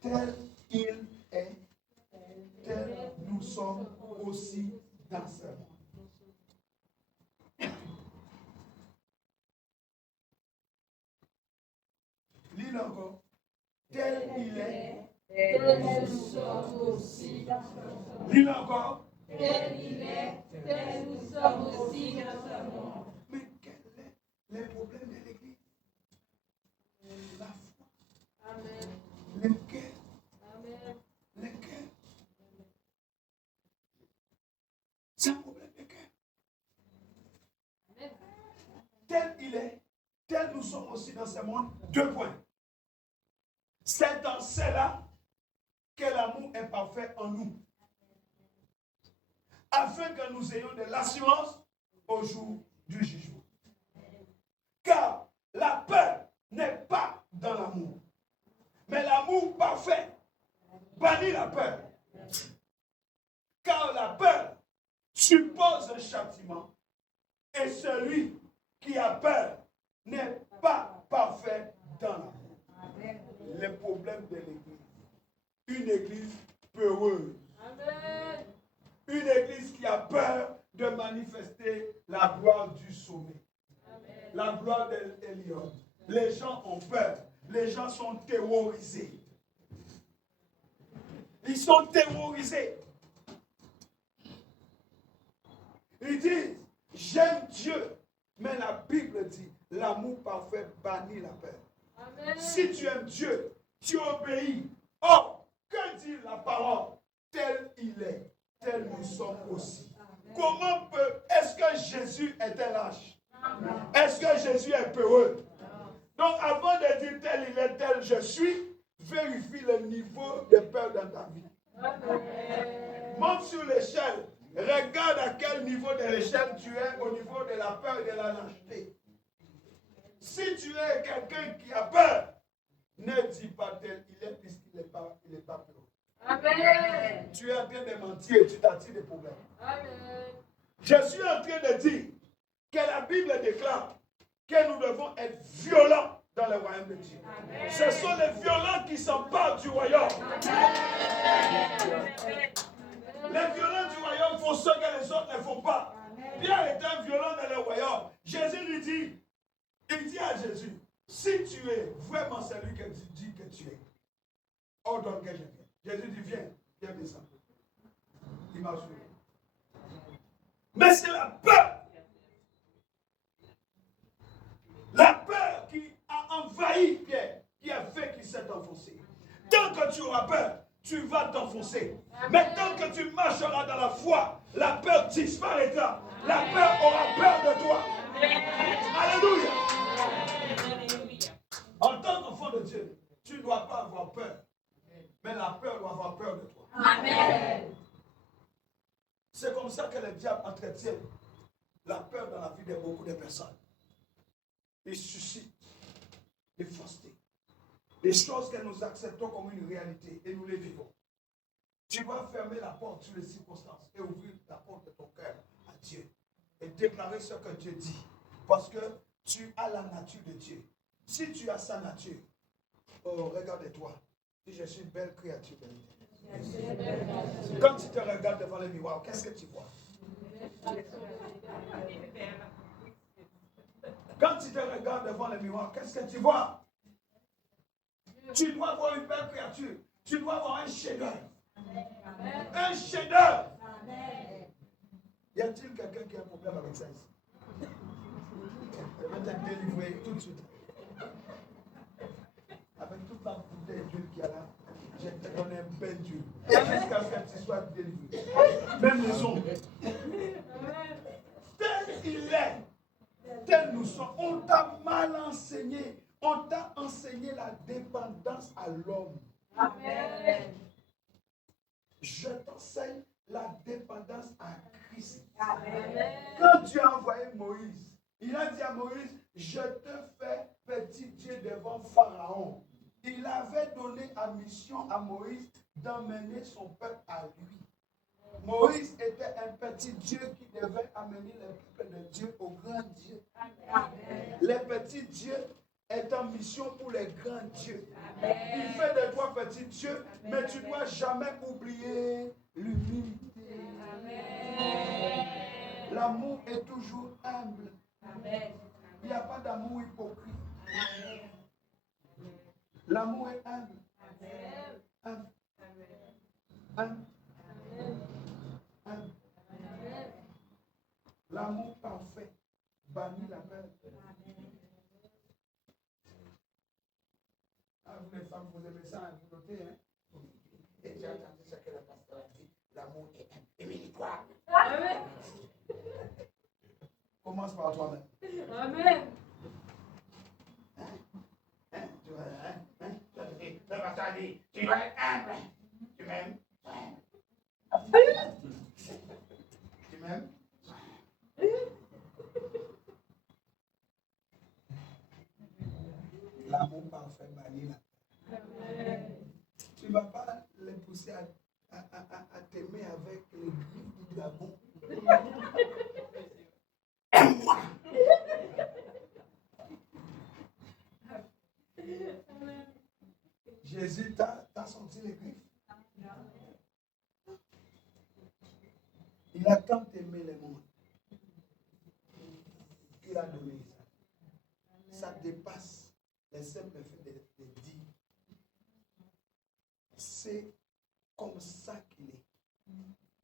Tel il est, tel nous sommes aussi dans ce monde. Lis-le encore. Tel il est, tel nous sommes aussi dans ce monde. Lis-le encore. Tel il est, tel nous sommes aussi dans ce monde. Mais quels sont les problèmes de l'Église? La foi. Amen. Lesquels? Amen. Lesquels? C'est un problème de cœur. Tel il est, tel nous sommes aussi dans ce monde. 2 points. C'est dans cela que l'amour est parfait en nous. Afin que nous ayons de l'assurance au jour du jugement. Car la peur n'est pas dans l'amour. Mais l'amour parfait bannit la peur. Car la peur suppose un châtiment. Et celui qui a peur n'est pas parfait dans l'amour. Les problèmes de l'Église. Une Église peureuse. Amen. Une Église qui a peur de manifester la gloire du sommet. Amen. La gloire d'Elion. Les gens ont peur. Les gens sont terrorisés. Ils sont terrorisés. Ils disent, j'aime Dieu. Mais la Bible dit, l'amour parfait bannit la peur. Amen. Si tu aimes Dieu, tu obéis. Or, que dit la parole? Tel il est, tel nous sommes aussi. Comment est-ce que Jésus était lâche? Est-ce que Jésus est peureux? Donc, avant de dire tel il est, tel je suis, vérifie le niveau de peur dans ta vie. Monte sur l'échelle. Regarde à quel niveau de l'échelle tu es au niveau de la peur et de la lâcheté. Si tu es quelqu'un qui a peur, ne dis pas tel il est puisqu'il n'est pas peur. Amen. Tu es en train de mentir et tu t'attires des problèmes. Amen. Je suis en train de dire que la Bible déclare que nous devons être violents dans le royaume de Dieu. Amen. Ce sont les violents qui s'emparent du royaume. Amen. Les violents du royaume font ce que les autres ne font pas. Pierre est un violent dans le royaume. Jésus lui dit, il dit à Jésus, si tu es vraiment celui que tu dis que tu es, ordonne que je vienne. Jésus dit, viens descendre. Il m'a suivi. Mais c'est la peur. La peur qui a envahi Pierre, qui a fait qu'il s'est enfoncé. Tant que tu auras peur, tu vas t'enfoncer. Mais tant que tu marcheras dans la foi, la peur disparaîtra. La peur aura peur de toi. Alléluia. En tant qu'enfant de Dieu, tu ne dois pas avoir peur. Mais la peur doit avoir peur de toi. Amen. C'est comme ça que le diable entretient la peur dans la vie de beaucoup de personnes. Il suscite des faussetés, des choses que nous acceptons comme une réalité et nous les vivons. Tu vas fermer la porte sur les circonstances et ouvrir la porte de ton cœur à Dieu et déclarer ce que Dieu dit. Parce que tu as la nature de Dieu. Si tu as sa nature, oh, regarde-toi. Si je suis une belle créature de Dieu. Quand tu te regardes devant le miroir, qu'est-ce que tu vois? Quand tu te regardes devant le miroir, qu'est-ce que tu vois? Tu dois voir une belle créature. Tu dois voir un chef-d'œuvre. Un chef-d'œuvre. Y a-t-il quelqu'un qui a un problème avec ça ici? Je vais te délivrer tout de suite. Avec toute la bouteille d'huile qu'il y a là, je te donne un bain d'huile. Jusqu'à ce que tu sois délivré. Même les ondes. Tel il est, tel nous sommes. On t'a mal enseigné. On t'a enseigné la dépendance à l'homme. Amen. Je t'enseigne la dépendance à Christ. Amen. Quand Dieu a envoyé Moïse, il a dit à Moïse, je te fais petit Dieu devant Pharaon. Il avait donné la mission à Moïse d'emmener son peuple à lui. Moïse était un petit Dieu qui devait amener le peuple de Dieu au grand Dieu. Amen. Les petits dieux est en mission pour les grands dieux. Amen. Il fait de toi petit Dieu, mais tu ne dois jamais oublier l'humilité. L'amour est toujours humble. Amen. Il n'y a pas d'amour hypocrite. Amen. L'amour est humble. Humble. Humble. Humble. L'amour parfait bannit la peur. Ah, vous les femmes, vous aimez ça, vous notez, hein? Et j'ai entendu ce que le pasteur a dit. L'amour est humble. Émile-toi. Amen. Commence par toi-même. Amen. Tu dois être humble. Tu m'aimes? Tu m'aimes? L'amour parfait bannit la peur. Tu ne vas pas les pousser à t'aimer avec les griffes du dragon. Aime-moi. Jésus t'a senti les griffes. Il a tant aimé le monde qu'il a donné ça. Ça dépasse les simples faits de dire. C'est comme ça qu'il est.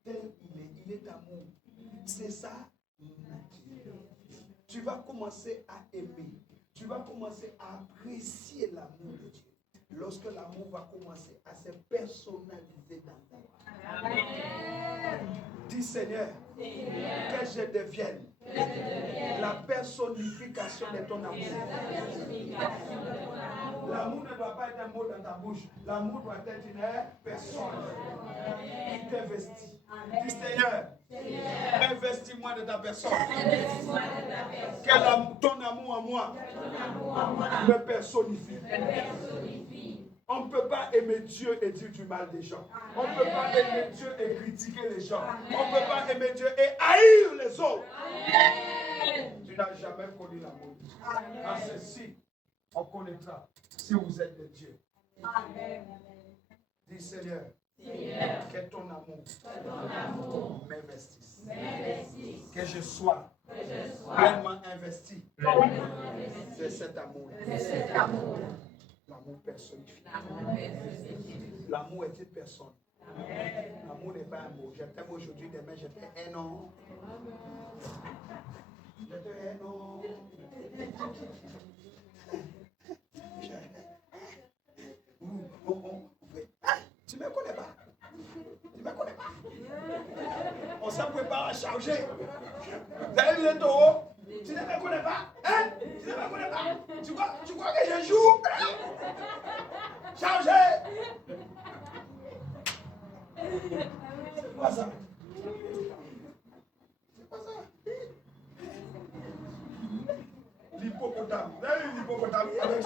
Tel il est amour. C'est ça. Tu vas commencer à aimer. Tu vas commencer à apprécier l'amour de Dieu. Lorsque l'amour va commencer à se personnaliser dans ta vie. Amen. Dis Seigneur, que je devienne la personnification de ton amour. L'amour ne doit pas être un mot dans ta bouche. L'amour doit être une personne qui t'investit. Dis Seigneur, investis-moi de ta personne. Que ton amour en moi me personnifie. On ne peut pas aimer Dieu et dire du mal des gens. On ne peut pas aimer Dieu et critiquer les gens. On ne peut pas aimer Dieu et haïr les autres. Tu n'as jamais connu l'amour. En ceci, on connaîtra si vous êtes de Dieu. Dis Seigneur, que ton amour m'investisse. Que je sois pleinement investi de cet amour. L'amour personnifié. L'amour est une personne. L'amour n'est pas un mot. Je t'aime aujourd'hui, demain je t'aime un an. Je t'aime un an. Tu ne me connais pas. Tu ne me connais pas. On se prépare à charger. Vous avez vu les taureaux? Tu ne me connais pas. Hein? Tu ne me connais pas. Tu crois que je joue? Chargé. C'est quoi ça? C'est quoi ça? L'hippopotame. Vous avez vu l'hippopotame avec...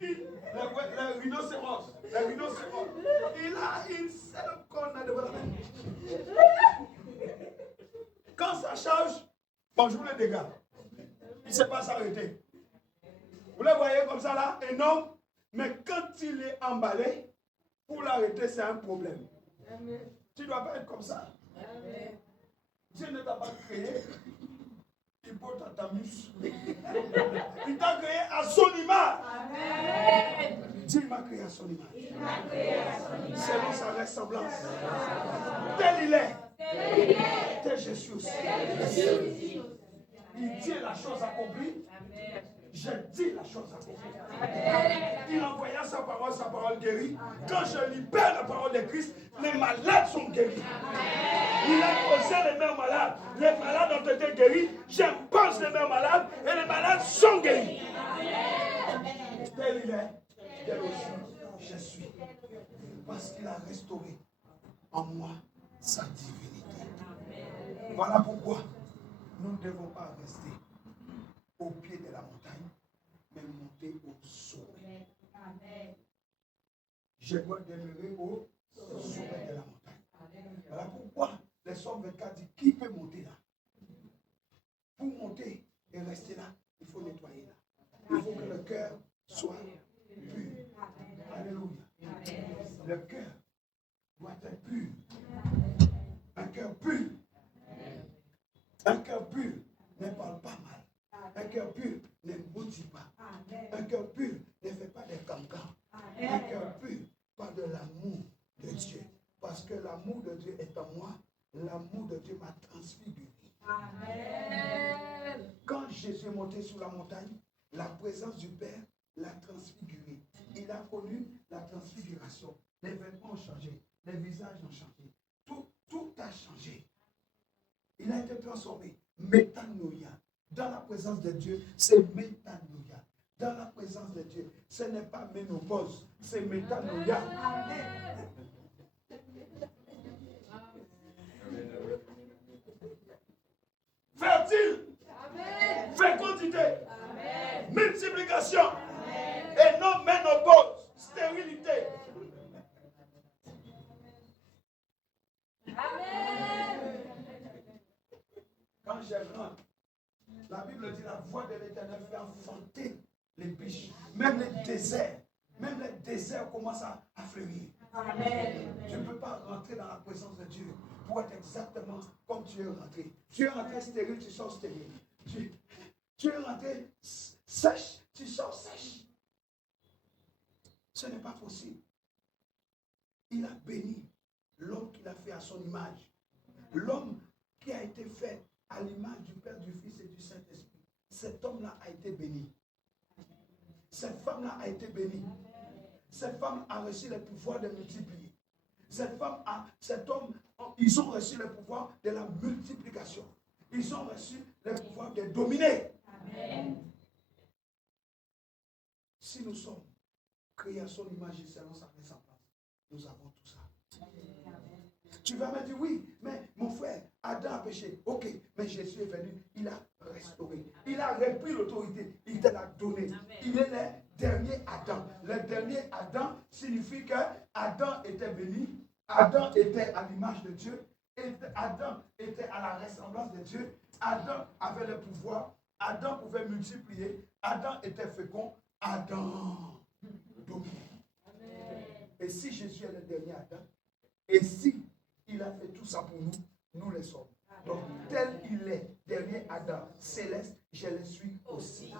Le rhinocéros. Le rhinocéros. Il a une seule corne à devant la main. Quand ça charge, bonjour les dégâts. Il ne sait pas s'arrêter. Vous le voyez comme ça là, énorme. Mais quand il est emballé, pour l'arrêter, c'est un problème. Tu ne dois pas être comme ça. Dieu ne t'a pas créé. Hippopotamus. Il t'a créé à son image. Dieu m'a créé à son image. Selon sa ressemblance. Tel il est. Tel je suis aussi. Il dit la chose accomplie. Je dis la chose accomplie. Il envoya sa parole guérie. Quand je libère la parole de Christ, les malades sont guéris. Il a posé les mains aux malades. Les malades ont été guéris. J'impose les mains aux malades et les malades sont guéris. Tel il est, tel aussi je suis. Parce qu'il a restauré en moi sa divinité. Voilà pourquoi nous ne devons pas rester au pied de la montagne, mais monter au sommet. Je dois demeurer au sommet de la montagne. Voilà pourquoi les Psaumes 24 dit qui peut monter là? Pour monter et rester là, il faut nettoyer là. Il faut que le cœur soit pur. Alléluia. Le cœur doit être pur. Un cœur pur. Un cœur pur ne parle pas mal. Un cœur pur ne maudit pas. Un cœur pur ne fait pas des cancans. Un cœur pur parle de l'amour de Dieu. Parce que l'amour de Dieu est en moi. L'amour de Dieu m'a transfiguré. Quand Jésus est monté sur la montagne, la présence du Père l'a transfiguré. Il a connu la transfiguration. Les vêtements ont changé. Les visages ont changé. Tout a changé. Il a été transformé. Métanoïa. Dans la présence de Dieu, c'est métanoïa. Dans la présence de Dieu, ce n'est pas ménopause, c'est métanoïa. Fertile, fécondité, multiplication, et non ménopause, stérilité. Quand je rentre, la Bible dit la voix de l'Éternel fait enfanter les biches. Même les déserts commencent à fleurir. Je ne peux pas rentrer dans la présence de Dieu pour être exactement comme tu es rentré. Tu es rentré stérile, tu sors stérile. Tu es rentré sèche, tu sors sèche. Ce n'est pas possible. Il a béni l'homme qu'il a fait à son image. L'homme qui a été fait à l'image du Père, du Fils et du Saint-Esprit. Cet homme-là a été béni. Cette femme-là a été bénie. Cette femme a reçu le pouvoir de multiplier. Cet homme, ils ont reçu le pouvoir de la multiplication. Ils ont reçu le pouvoir de dominer. Amen. Si nous sommes créés à son image et selon sa ressemblance, nous avons tout ça. Tu vas me dire, oui, mais mon frère, Adam a péché. Ok, mais Jésus est venu, il a restauré. Il a repris l'autorité, il te l'a donné. Il est dernier Adam. Le dernier Adam signifie que Adam était béni, Adam était à l'image de Dieu, et Adam était à la ressemblance de Dieu, Adam avait le pouvoir, Adam pouvait multiplier, Adam était fécond, Adam dominait. Et si Jésus est le dernier Adam, et si il a fait tout ça pour nous, nous le sommes. Donc, tel il est, dernier Adam céleste, je le suis aussi.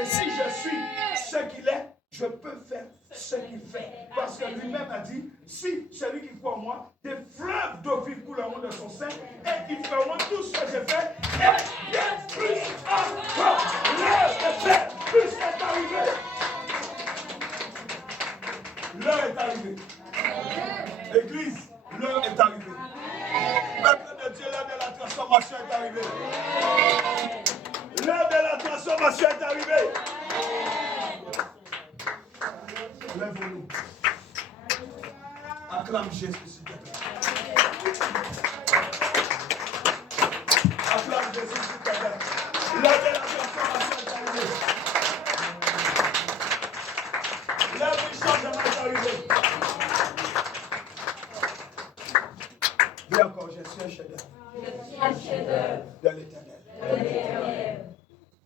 Et si je suis ce qu'il est, je peux faire ce qu'il fait. Parce que lui-même a dit, si celui qui croit en moi, des fleuves d'eau vive couleront de son sein, et qu'ils feront tout ce que j'ai fait, et bien plus encore. L'heure de faire plus est arrivée. L'heure est arrivée. Église, l'heure est arrivée. Peuple de Dieu, l'heure de la transformation est arrivée. L'heure de la transformation est arrivée. Lève-nous. Acclame Jésus, s'il te plaît. Acclame Jésus, s'il te plaît. L'heure de la transformation est arrivée. L'heure du changement est arrivée. Dis encore, je suis un chef-d'œuvre. Je suis un chef-d'œuvre de l'Éternel.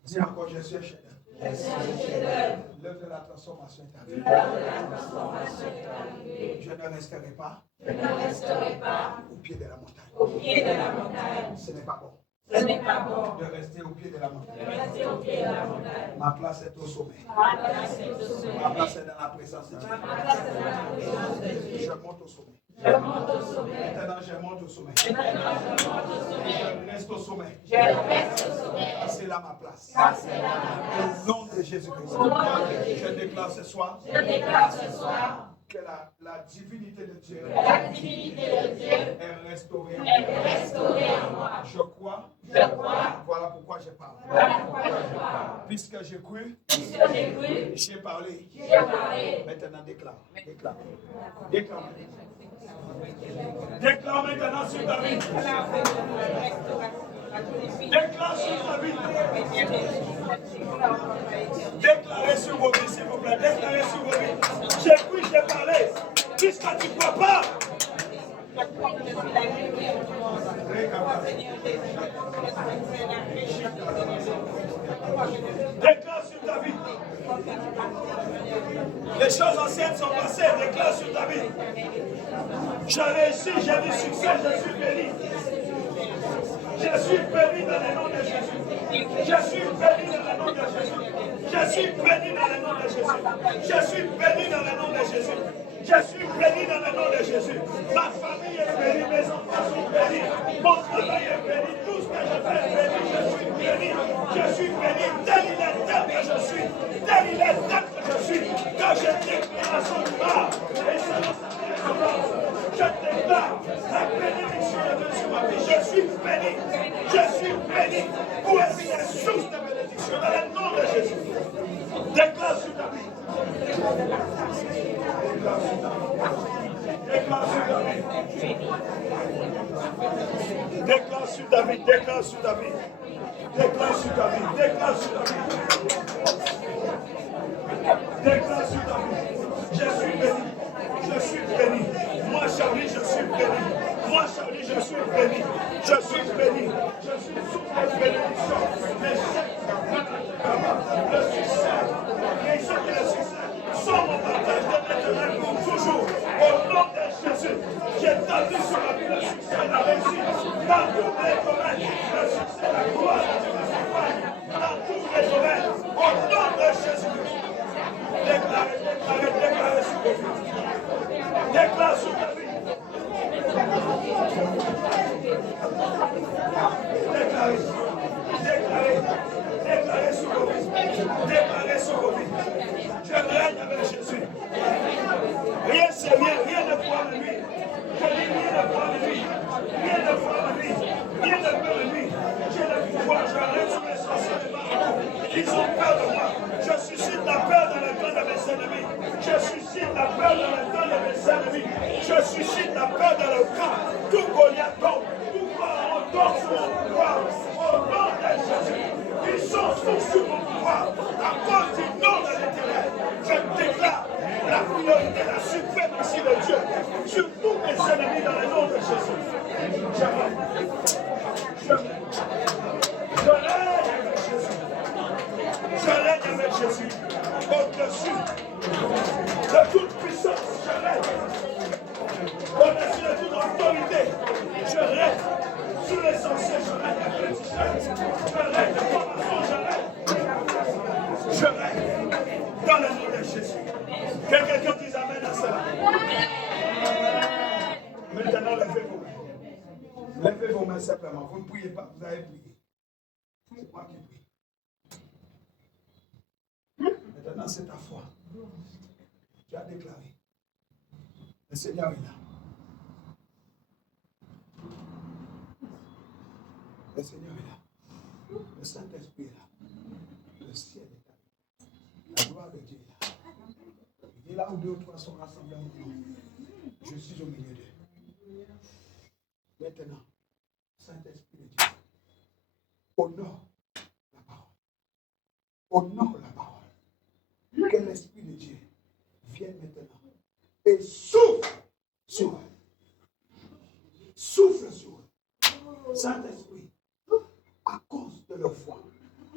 Dis encore, je suis un chef-d'œuvre. Je suis un chef-d'œuvre. L'œuvre de la transformation est arrivée. L'œuvre de la transformation est arrivée. Je ne resterai pas. Je ne resterai pas au pied de la montagne. Au pied de la montagne. Ce n'est pas bon. Ce n'est pas bon de rester au pied de la montagne. De rester au pied de la montagne. Ma place est au sommet. Ma place est au sommet. Ma place est dans la présence de Dieu. Ma place est dans la présence de Dieu. Je monte au sommet. Je monte au sommet. Maintenant, je monte au sommet. Maintenant, je monte au sommet. Je reste au sommet. Je reste au sommet. C'est là ma place. C'est là ma place. Au nom de Jésus-Christ. Au nom de Jésus. Je déclare ce soir. Je déclare ce soir. Que la divinité de Dieu, est restaurée en moi. Je crois. Voilà pourquoi je parle. Puisque j'ai cru, j'ai parlé. Maintenant déclare. Déclare maintenant sur ta vie. Déclare sur ta vie. Déclarez sur vos vies, s'il vous plaît. Déclarez sur vos vies. J'ai cru, j'ai parlé. Puisque tu ne crois pas. Déclare sur ta vie. Les choses anciennes sont passées. Déclare sur ta vie. J'ai réussi, j'ai du succès, je suis béni. Je suis béni dans le nom de Jésus. Je suis béni dans le nom de Jésus. Je suis béni dans le nom de Jésus. Je suis béni dans le nom de Jésus. Je suis béni dans le nom de Jésus. Ma famille est bénie, mes enfants sont bénis. Mon travail est béni, tout ce que je fais est béni. Je suis béni. Je suis béni. Tel il est, tel que je suis. Tel il est, tel que je suis. Quand je déclare à son gloire, et selon sa présence, je déclare la bénédiction de Dieu sur ma vie. Je suis béni. Je suis béni. Où est la source de bénédiction? Dans le nom de Jésus. Déclare sur ta vie. Déclare sur ta vie. Déclare sur ta vie. Déclare sur ta vie. Déclare sur ta vie. Déclare sur ta vie. Déclare sur ta vie. Je suis béni. Je suis béni. Moi, Charlie, je suis béni. Moi, Charlie, je suis béni. Je suis béni. Je suis sous la bénédiction. Le succès. Les gens qui le succès sont mon partage de l'éternel pour toujours. Au nom de Jésus, j'établis sur la vie le succès et la réussite. Dans tous les domaines, le succès et la gloire de Dieu m'accompagne. Dans tous les domaines, au nom de Jésus. Déclarez sur vos vies. Déclare sur ta vie. au-dessus de toute puissance, je règne. Au-dessus de toute autorité, je règne. Sur les sorciers, je règne. Je règne. De formation, je règne. Dans le nom de Jésus. Que quelqu'un dise amen à cela. Maintenant, levez vos mains. Levez vos mains simplement. Vous ne priez pas, vous avez prié. C'est moi qui prie. Maintenant, c'est ta foi. Tu as déclaré. Le Seigneur est là. Le Seigneur est là. Le Saint-Esprit est là. Le ciel est là. La gloire de Dieu est là. Il est là où deux ou trois sont rassemblés en mon nom. Je suis au milieu d'eux. Maintenant, Saint-Esprit de Dieu, honore la parole. Honore la parole. Que l'Esprit de Dieu vienne maintenant et souffle sur eux. Souffle sur eux. Saint-Esprit, à cause de leur foi,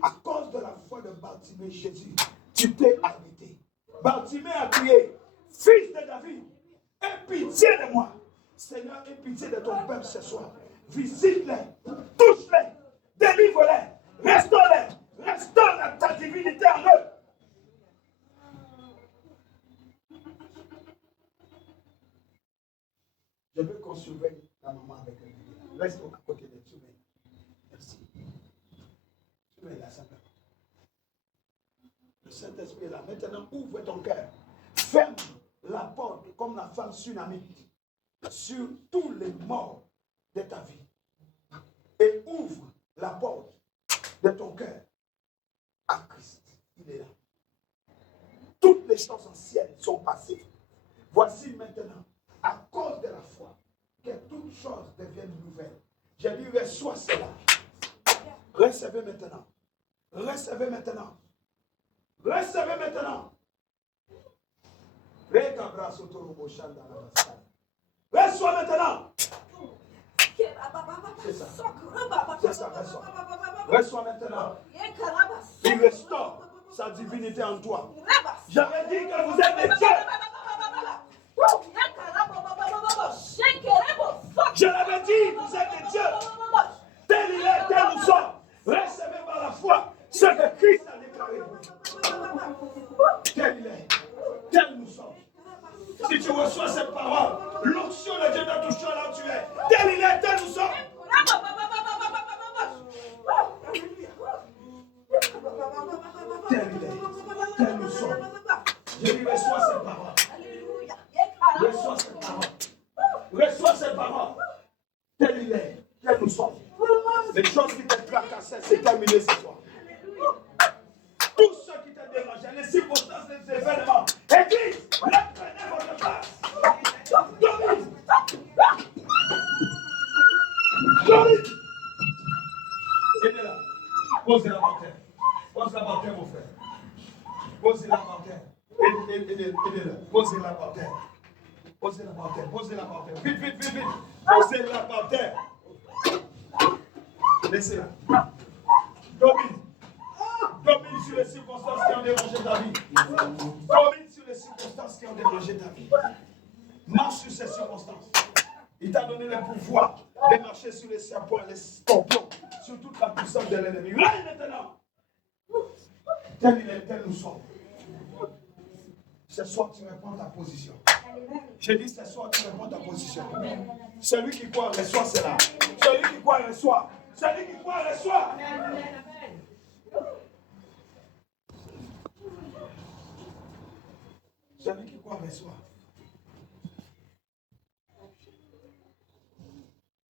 à cause de la foi de Bartimée, Jésus, tu t'es arrêté. Bartimée a crié, fils de David, aie pitié de moi. Seigneur, aie pitié de ton peuple ce soir. Visite-les, touche-les, délivre-les, restaure-les, restaure ta divinité en eux. Je veux qu'on surveille la maman avec le bébé. Reste à côté d'elle, surveille. Merci. Surveille-la simplement. Le Saint-Esprit est là. Maintenant, ouvre ton cœur. Ferme la porte comme la femme tsunamite sur tous les morts de ta vie. Et ouvre la porte de ton cœur à Christ. Il est là. Toutes les choses anciennes sont passées. Voici maintenant, à cause de la foi, que toutes choses deviennent nouvelles. J'ai dit, reçois cela. Recevez maintenant. Recevez maintenant. Recevez maintenant. Reçois maintenant. C'est ça. C'est ça, reçois. Reçois maintenant. Il restaure sa divinité en toi. J'avais dit que vous êtes des dieux. Je l'avais dit, vous êtes des dieux. Tel il est, tel nous sommes. Recevez par la foi ce que Christ a déclaré. Tel il est, tel nous sommes. Si tu reçois cette parole, l'onction de Dieu t'a touché là où tu es. Tel il est, tel nous sommes. Tel il est, tel nous sommes. Je lui reçois cette parole. Reçois cette parole. Reçois cette parole. Tel il est, tel nous sommes. Les choses qui te tracassaient, c'est terminé ce soir. Tout ce qui te dérangeait, les circonstances, les événements. Église, reprenez votre place. Domine. Domine. Aidez-la. Posez-la par terre. Posez-la par terre, mon frère. Posez-la par terre. Aidez-la. Posez-la par terre. Posez-la par terre. Posez-la par terre. Vite, vite, vite, vite. Posez-la par terre. Laissez-la. Domine. Domine sur les circonstances qui ont dérangé ta vie. Domine sur les circonstances qui ont dérangé ta vie. Marche sur ces circonstances. Il t'a donné le pouvoir de marcher sur les serpents et les scorpions, sur toute la puissance de l'ennemi. Règne maintenant. Tel il est, tel nous sommes. Ce soir, tu reprends ta position. J'ai dit ce soir, tu reprends ta position. Celui qui croit reçoit cela. Celui qui croit reçoit. Celui qui croit reçoit. Celui qui croit reçoit.